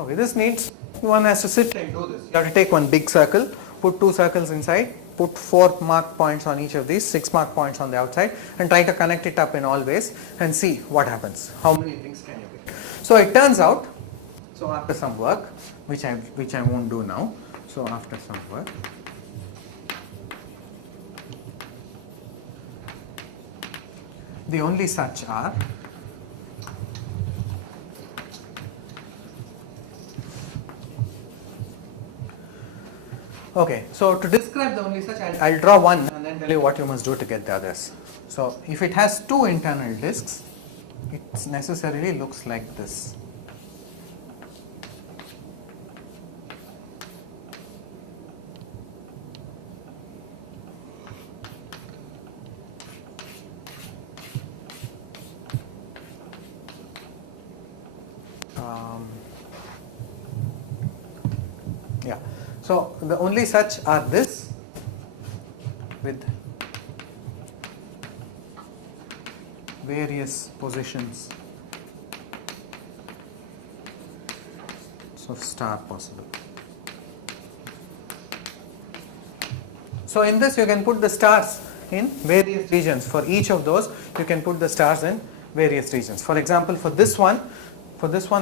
Okay, this needs, one has to sit and do this. You have to take one big circle, put two circles inside, put 4 mark points on each of these, 6 mark points on the outside, and try to connect it up in all ways and see what happens. How many things can you get? So it turns out, so after some work, which I won't do now, so after some work, the only such are okay, so to describe the only such, I'll draw one and then tell you what you must do to get the others. So if it has 2 internal disks, it necessarily looks like this. Yeah. So the only such are this with various positions of star possible. So in this you can put the stars in various regions. For each of those you can put the stars in various regions. For example, for this one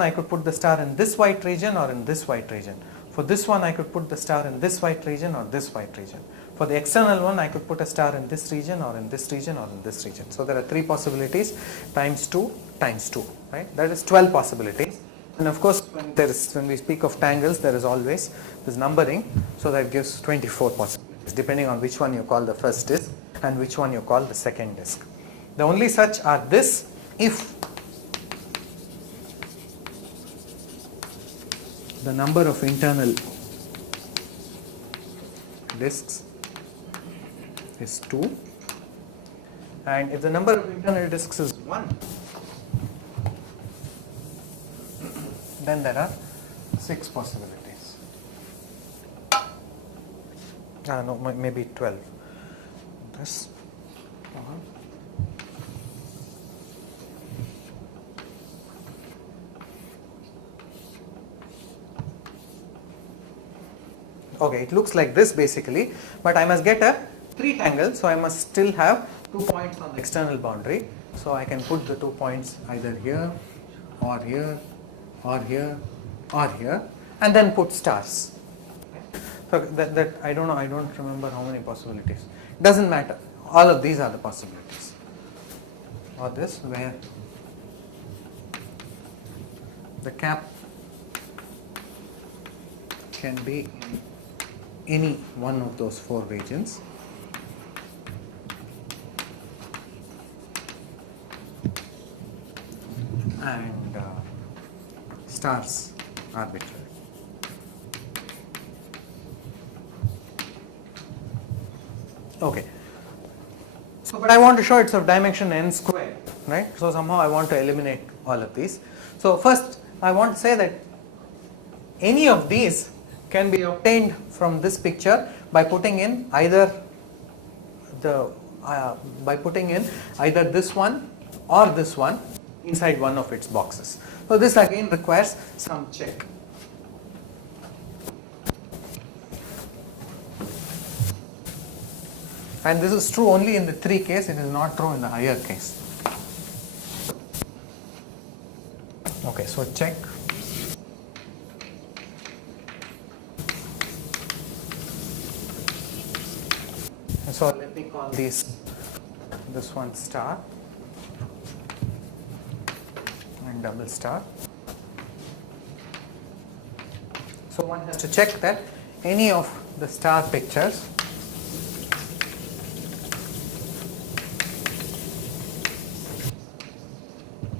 I could put the star in this white region or in this white region. For this one I could put the star in this white region or this white region. For the external one I could put a star in this region or in this region or in this region. So there are 3 possibilities times 2 times 2, right? That is 12 possibilities. And of course when we speak of tangles there is always this numbering, so that gives 24 possibilities depending on which one you call the first disk and which one you call the second disk. The only such are this if the number of internal disks is 2, and if the number of internal disks is 1, then there are 6 possibilities. No, maybe 12. This. Okay, it looks like this basically, but I must get a 3 tangle, so I must still have 2 points on the external boundary. So I can put the 2 points either here or here or here or here and then put stars. So that I don't know, I don't remember how many possibilities. Doesn't matter, all of these are the possibilities. Or this where the cap can be in any one of those 4 regions. And stars arbitrary. Okay. So, but I want to show it's of dimension n square, right? So somehow I want to eliminate all of these. So first I want to say that any of these can be obtained from this picture by putting in either this one or this one inside one of its boxes. So this again requires some check. And this is true only in the 3 case, it is not true in the higher case. Okay, so check. So let me call this one star and double star. So one has to check that any of the star pictures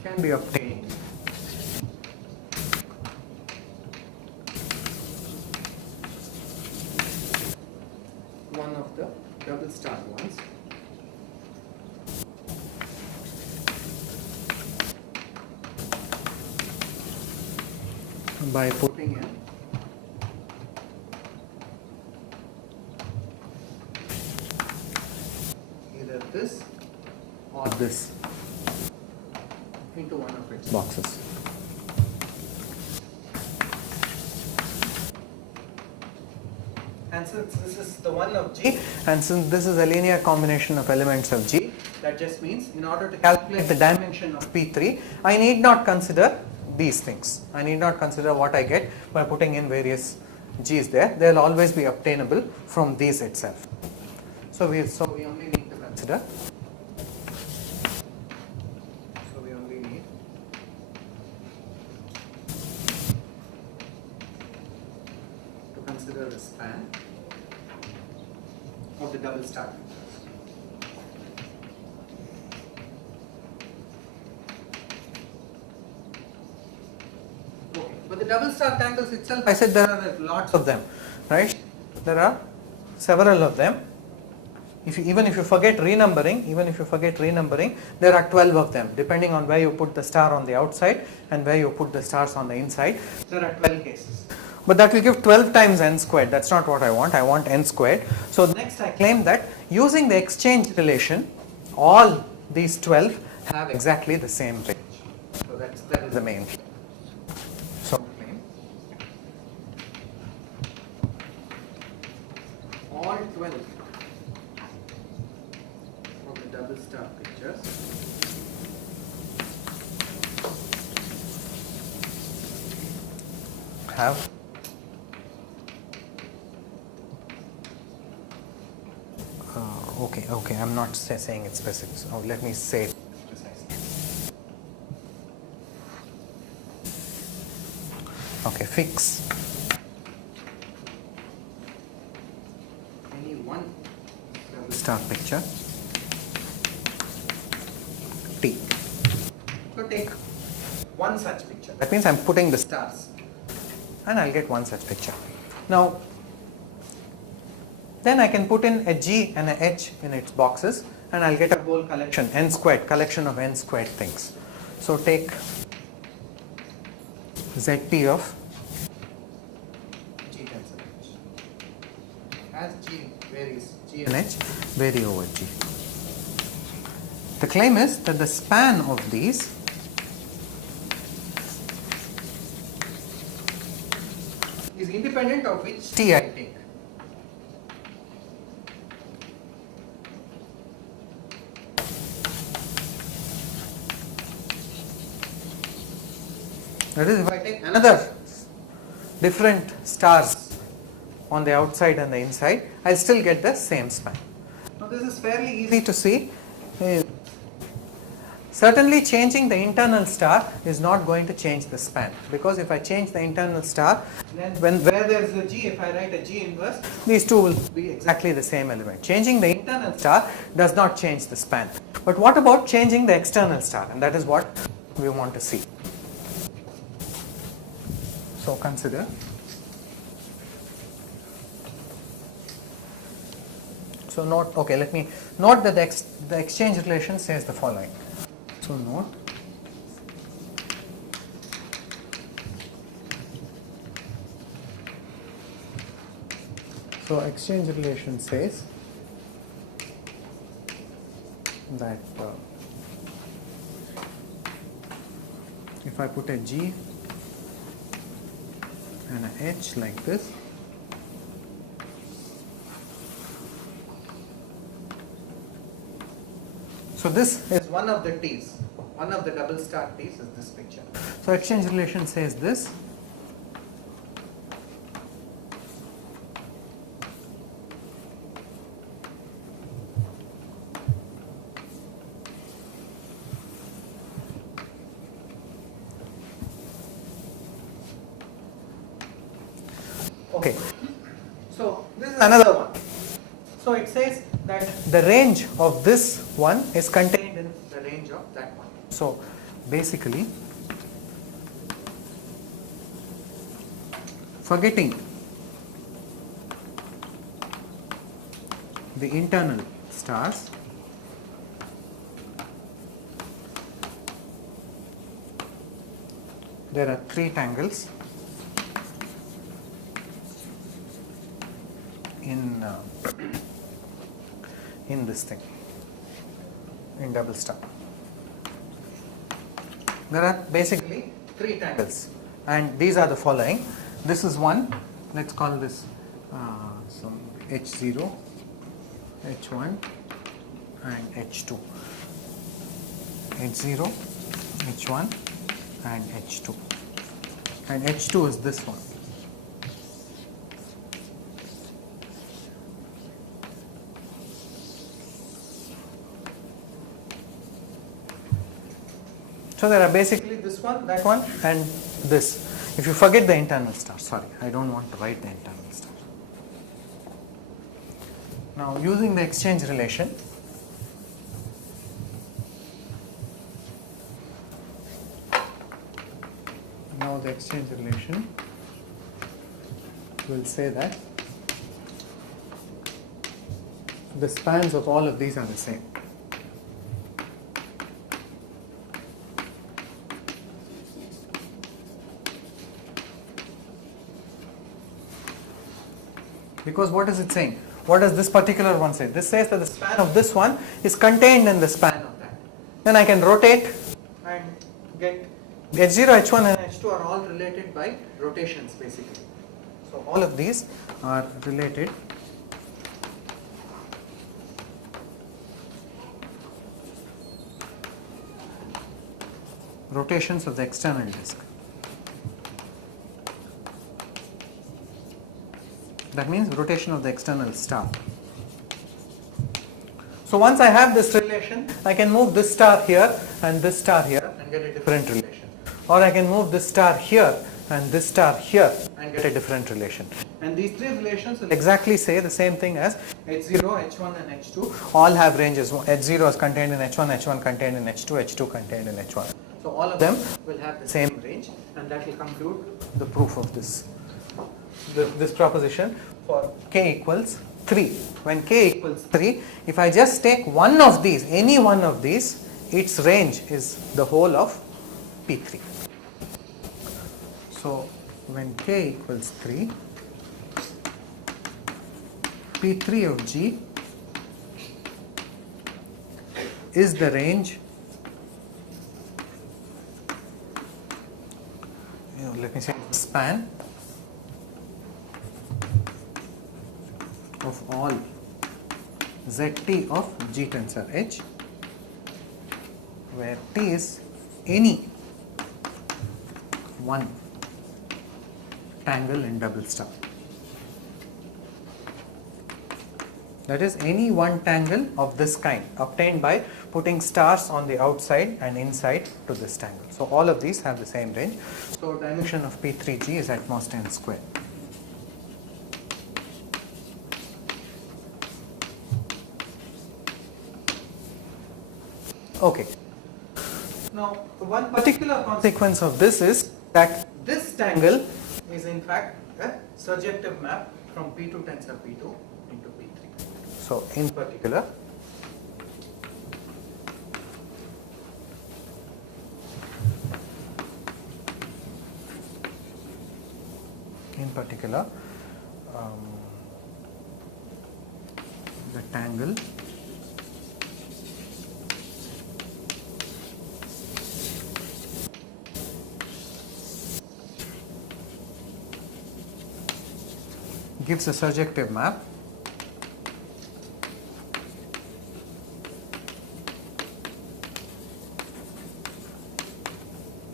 can be obtained one of the double star ones by putting in either this or this into one of its boxes. and since this is the one of G, and since this is a linear combination of elements of G, that just means in order to calculate the dimension of P3, I need not consider these things. I need not consider what I get by putting in various G's there. They will always be obtainable from these itself. So we only need to consider. So we only need to consider the span of the double star vectors. Okay. But the double star tangles itself, I said there are lots of them, right? There are several of them. Even if you forget renumbering, there are 12 of them, depending on where you put the star on the outside and where you put the stars on the inside. There are 12 cases. But that will give 12 times n squared. That's not what I want. I want n squared. So next I claim that using the exchange relation, all these 12 have exactly the same range. So that is the main claim. So claim all 12 of the double star pictures have okay, I'm not saying it specific. So let me say it precisely. Okay, fix any one double star picture T. So take one such picture. That means I'm putting the stars and I'll get one such picture. Now then I can put in a G and a H in its boxes and I'll get a whole collection, n squared, collection of n squared things. So take Zt of G tensor H. As G varies, G and H vary over G. The claim is that the span of these is independent of which T I take. That is, if I take another different stars on the outside and the inside, I'll still get the same span. Now this is fairly easy to see. Certainly changing the internal star is not going to change the span, because if I change the internal star, then where there is a G, if I write a G inverse, these two will be exactly the same element. Changing the internal star does not change the span. But what about changing the external star? And that is what we want to see. So consider let me note that the exchange relation says the following. So note exchange relation says that if I put a G and a H like this, so this is one of the T's, one of the double star T's is this picture. So exchange relation says this. Okay, so this is another one. So it says that the range of this one is contained in the range of that one. So basically, forgetting the internal stars, there are 3 tangles in this thing, in double star. There are basically 3 tangles, and these are the following. This is one, let's call this some H0, H1 and H2. H0, H1 and H2. And H2 is this one. So there are basically this one, that one and this. If you forget the internal star, sorry, I don't want to write the internal star. Now using the exchange relation, now the exchange relation will say that the spans of all of these are the same. Because what is it saying? What does this particular one say? This says that the span of this one is contained in the span of that. Then I can rotate and get H0, H1 and H2 are all related by rotations basically. So all of these are related rotations of the external disk. That means rotation of the external star. So once I have this relation, I can move this star here and this star here and get a different relation. Or I can move this star here and this star here and get a different relation. And these three relations will exactly say the same thing as H0, H1 and H2 all have ranges. H0 is contained in H1, H1 contained in H2, H2 contained in H1. So all of them will have the same range, and that will conclude the proof of this. This proposition for k equals 3. When k equals 3, if I just take one of these, any one of these, its range is the whole of P3. So when k equals 3, P3 of G is the range, let me say span of all Zt of G tensor H, where T is any one tangle in double star. That is any one tangle of this kind obtained by putting stars on the outside and inside to this tangle. So all of these have the same range. So dimension of P3G is at most n squared. Okay. Now, one particular consequence of this is that this tangle is in fact a surjective map from P2 tensor P2 into P3. So, in particular, the tangle gives a surjective map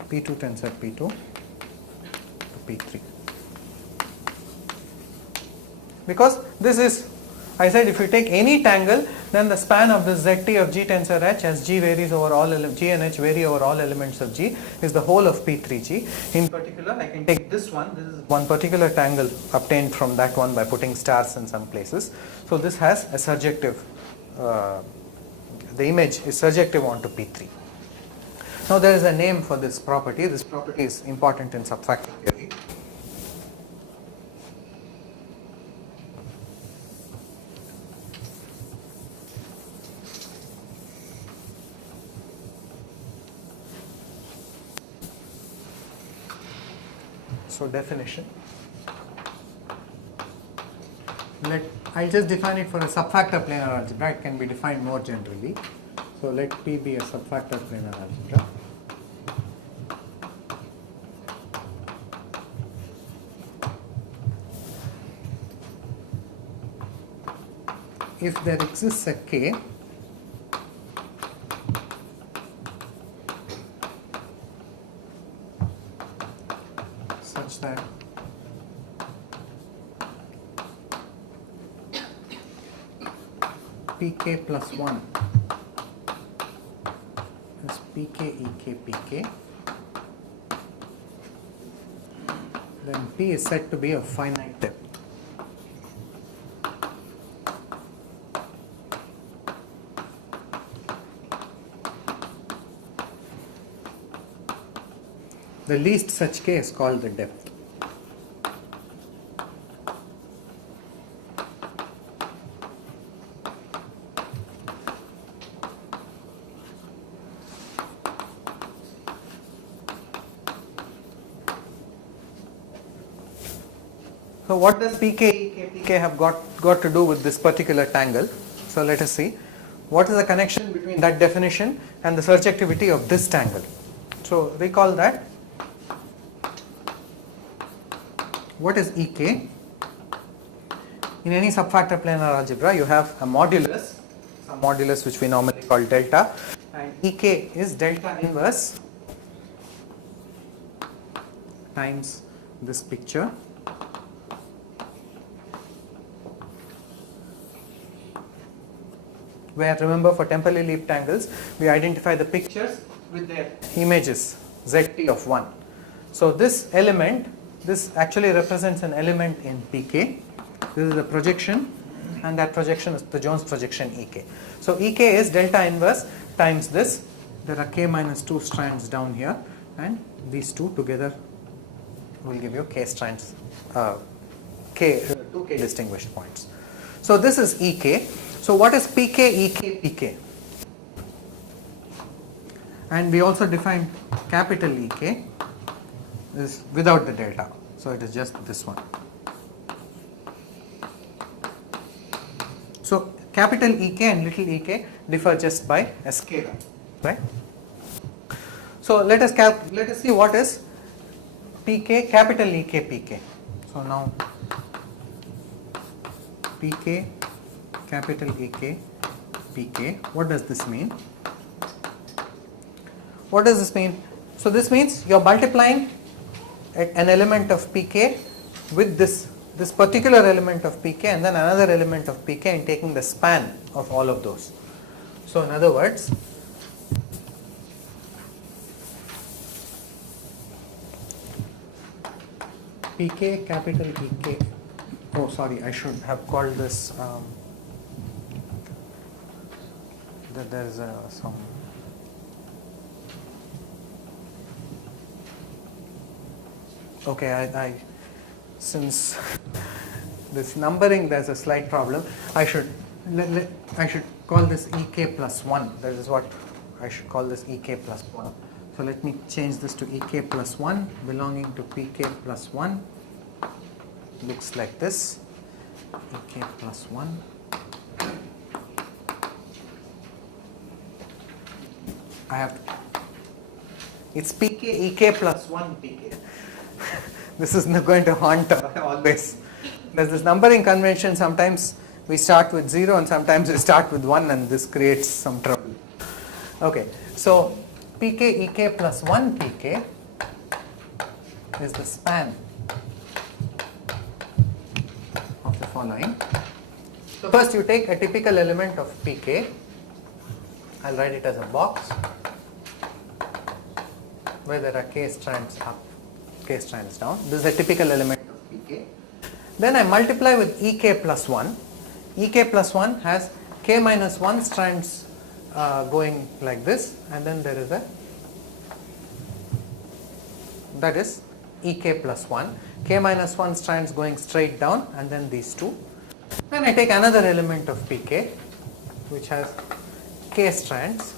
P2 tensor P2 to P3. Because this is, I said if you take any tangle, then the span of the Zt of G tensor H, as G varies over all, G and H vary over all elements of G, is the whole of P3G. In particular, I can take this one, this is one particular tangle obtained from that one by putting stars in some places. So this has a surjective, the image is surjective onto P3. Now there is a name for this property. This property is important in subfactor theory. So definition. I'll just define it for a subfactor planar algebra. It can be defined more generally. So let P be a subfactor planar algebra. if there exists a K such that Pk plus 1 is Pk, Ek, Pk, then P is said to be of finite depth. The least such K is called the depth. So what does Pk, Ek, Pk have got to do with this particular tangle? So let us see. What is the connection between that definition and the surjectivity of this tangle? So recall that. What is Ek? In any subfactor planar algebra, you have a modulus, some modulus which we normally call delta, and Ek is delta inverse times this picture. Where, remember, for temporally leaped tangles, we identify the pictures with their images zt of 1. So this element, this actually represents an element in Pk. This is the projection, and that projection is the Jones projection Ek. So Ek is delta inverse times this. There are k minus 2 strands down here, and these two together will give you k strands, two k distinguished points. So this is Ek. So what is Pk, Ek, Pk? And we also define capital Ek is without the delta. So it is just this one. So capital Ek and little ek differ just by a scalar, right? So let us see what is Pk, capital Ek, Pk. So now Pk, capital Ek, Pk. What does this mean? What does this mean? So this means you are multiplying an element of Pk with this particular element of Pk and then another element of Pk and taking the span of all of those. So in other words, Pk, capital Ek. Oh, sorry, I should have called this. There is some. Okay, I since this numbering there's a slight problem. I should call this Ek plus 1. That is what I should call this Ek plus 1. So let me change this to Ek plus 1 belonging to Pk plus 1. Looks like this. Ek plus 1. I have to, it's Pk, Ek plus 1 Pk. This is not going to haunt always. There's this numbering convention, sometimes we start with 0 and sometimes we start with 1 and this creates some trouble. Okay, so Pk, Ek plus 1 Pk is the span of the following. So first you take a typical element of Pk. I'll write it as a box where there are k strands up, k strands down. This is a typical element of Pk. Then I multiply with Ek plus 1. Ek plus 1 has k minus 1 strands going like this, and then there is that is Ek plus 1. K minus 1 strands going straight down, and then these two. Then I take another element of Pk which has k strands.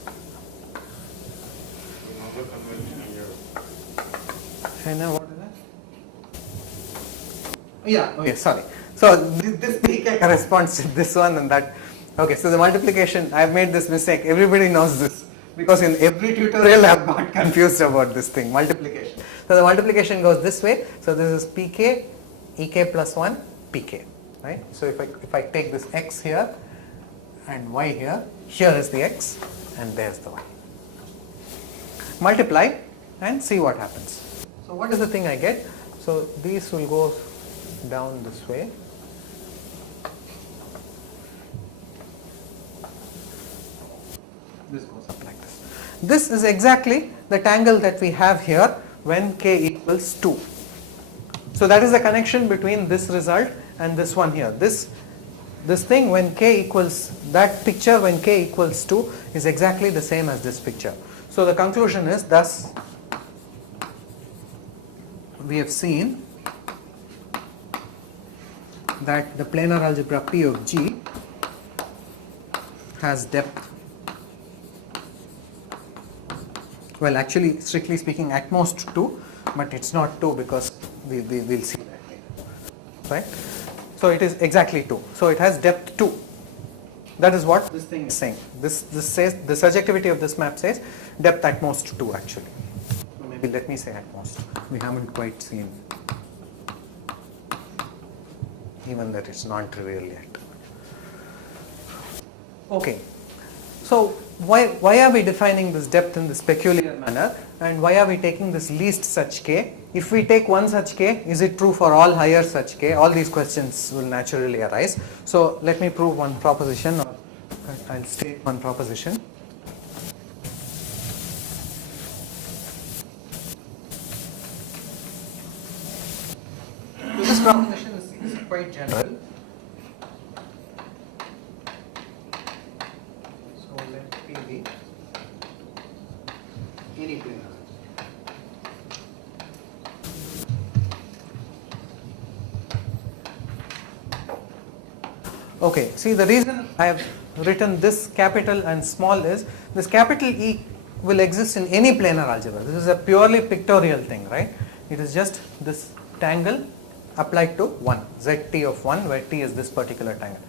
And then what is that? Yeah, okay, sorry. So this Pk corresponds to this one and that. Okay, so the multiplication, I have made this mistake. Everybody knows this because in every tutorial I have got confused about this thing, multiplication. So the multiplication goes this way. So this is Pk, Ek plus 1, Pk, right? So if I take this x here and y here. Here is the x and there's the y. Multiply and see what happens. So what is the thing I get? So these will go down this way. This goes up like this. This is exactly the tangle that we have here when k equals 2. So that is the connection between this result and this one here. This thing when k equals, that picture when k equals 2 is exactly the same as this picture. So the conclusion is, thus we have seen that the planar algebra P of G has depth, well actually strictly speaking at most 2, but it's not 2 because we will see that later, right? So it is exactly 2. So it has depth 2. That is what this thing is saying. This says, the surjectivity of this map says depth at most 2 actually. So maybe let me say at most. We haven't quite seen even that it's non-trivial yet. Okay. So why are we defining this depth in this peculiar manner, and why are we taking this least such k? If we take one such k, is it true for all higher such k? All these questions will naturally arise. So let me prove one proposition, or I'll state one proposition. This proposition is quite general. So let P be any planar. Okay, see the reason I have written this capital and small is, this capital E will exist in any planar algebra. This is a purely pictorial thing, right? It is just this tangle applied to 1, zt of 1, where t is this particular tangle.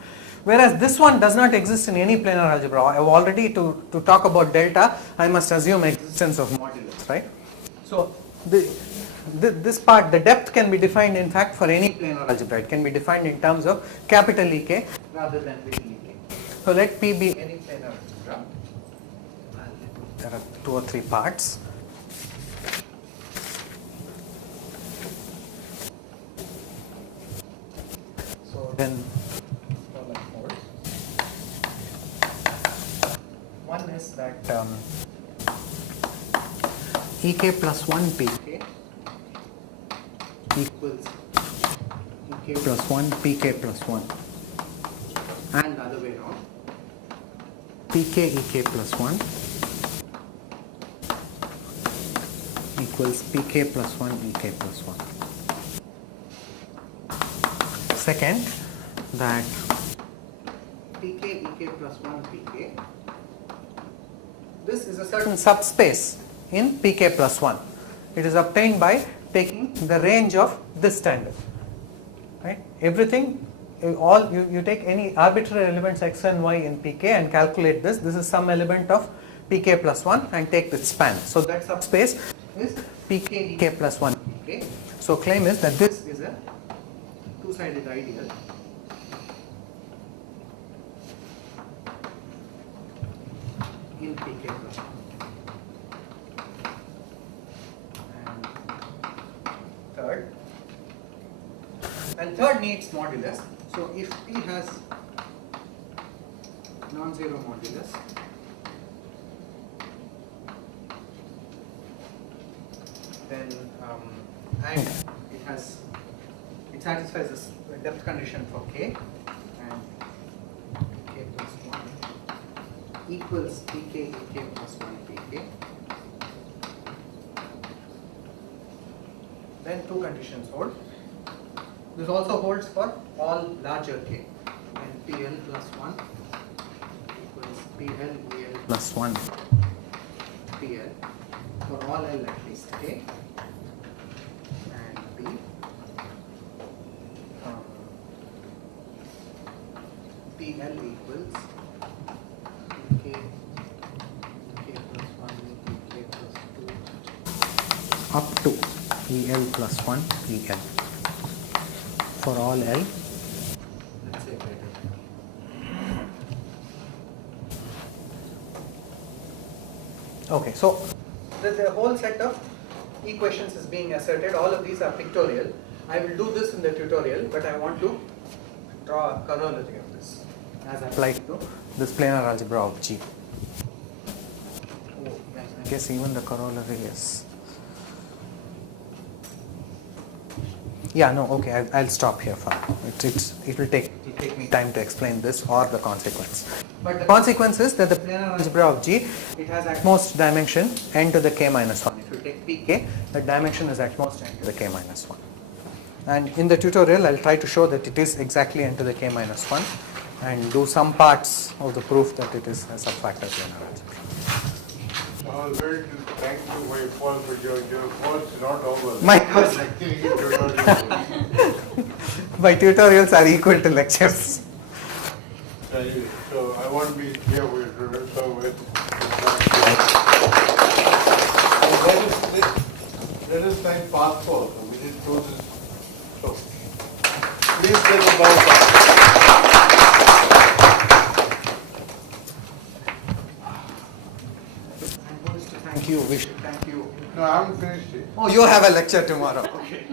Whereas this one does not exist in any planar algebra. I have already, to talk about delta, I must assume existence of modulus, right? So this part, the depth can be defined in fact for any planar algebra. It can be defined in terms of capital Ek rather than little ek. So let P be any planar algebra. There are 2 or 3 parts. So then one is that Ek plus 1 Pk equals Ek plus 1 Pk plus 1, and the other way around, Pk Ek plus 1 equals Pk plus 1 Ek plus 1. Second, that Pk Ek plus 1 Pk, this is a certain subspace in Pk plus 1. It is obtained by taking the range of this tangle, right? Everything, all you take any arbitrary elements x and y in Pk and calculate this. This is some element of Pk plus 1 and take the span. So that subspace is Pk Ek plus 1 Pk. So claim is that this is a two-sided ideal in Pk plus 1. And third needs modulus. So if P has non-zero modulus, then and it satisfies this depth condition for k, and k plus 1 equals Pk Ek plus 1 Pk. Then 2 conditions hold. This also holds for all larger k, and Pl plus 1 equals Pl El plus 1 Pl for all L at least k, and B Pl equals Pk plus 1 Pk plus 2 up to El plus 1 El. For all L, let's say greater than. Okay, so the whole set of equations is being asserted. All of these are pictorial. I will do this in the tutorial, but I want to draw a corollary of this as applied to this planar algebra of G. Oh, I guess even the corollary is. Yeah, no, okay, I'll stop here for now. It will take me time to explain this or the consequence. But the consequence is that the planar algebra of G, it has at most dimension n to the k minus 1. If you take pk, the dimension is at most n to the k minus 1. And in the tutorial, I'll try to show that it is exactly n to the k minus 1 and do some parts of the proof that it is a subfactor planar algebra. I was very thankful for your call, but your call is not over. My calls. My tutorials are equal to lectures. So I want to be here with let us sign passport. We didn't do this. So please take a bow. Thank you. We should thank you. No, I haven't finished it. Oh, you have a lecture tomorrow. Okay.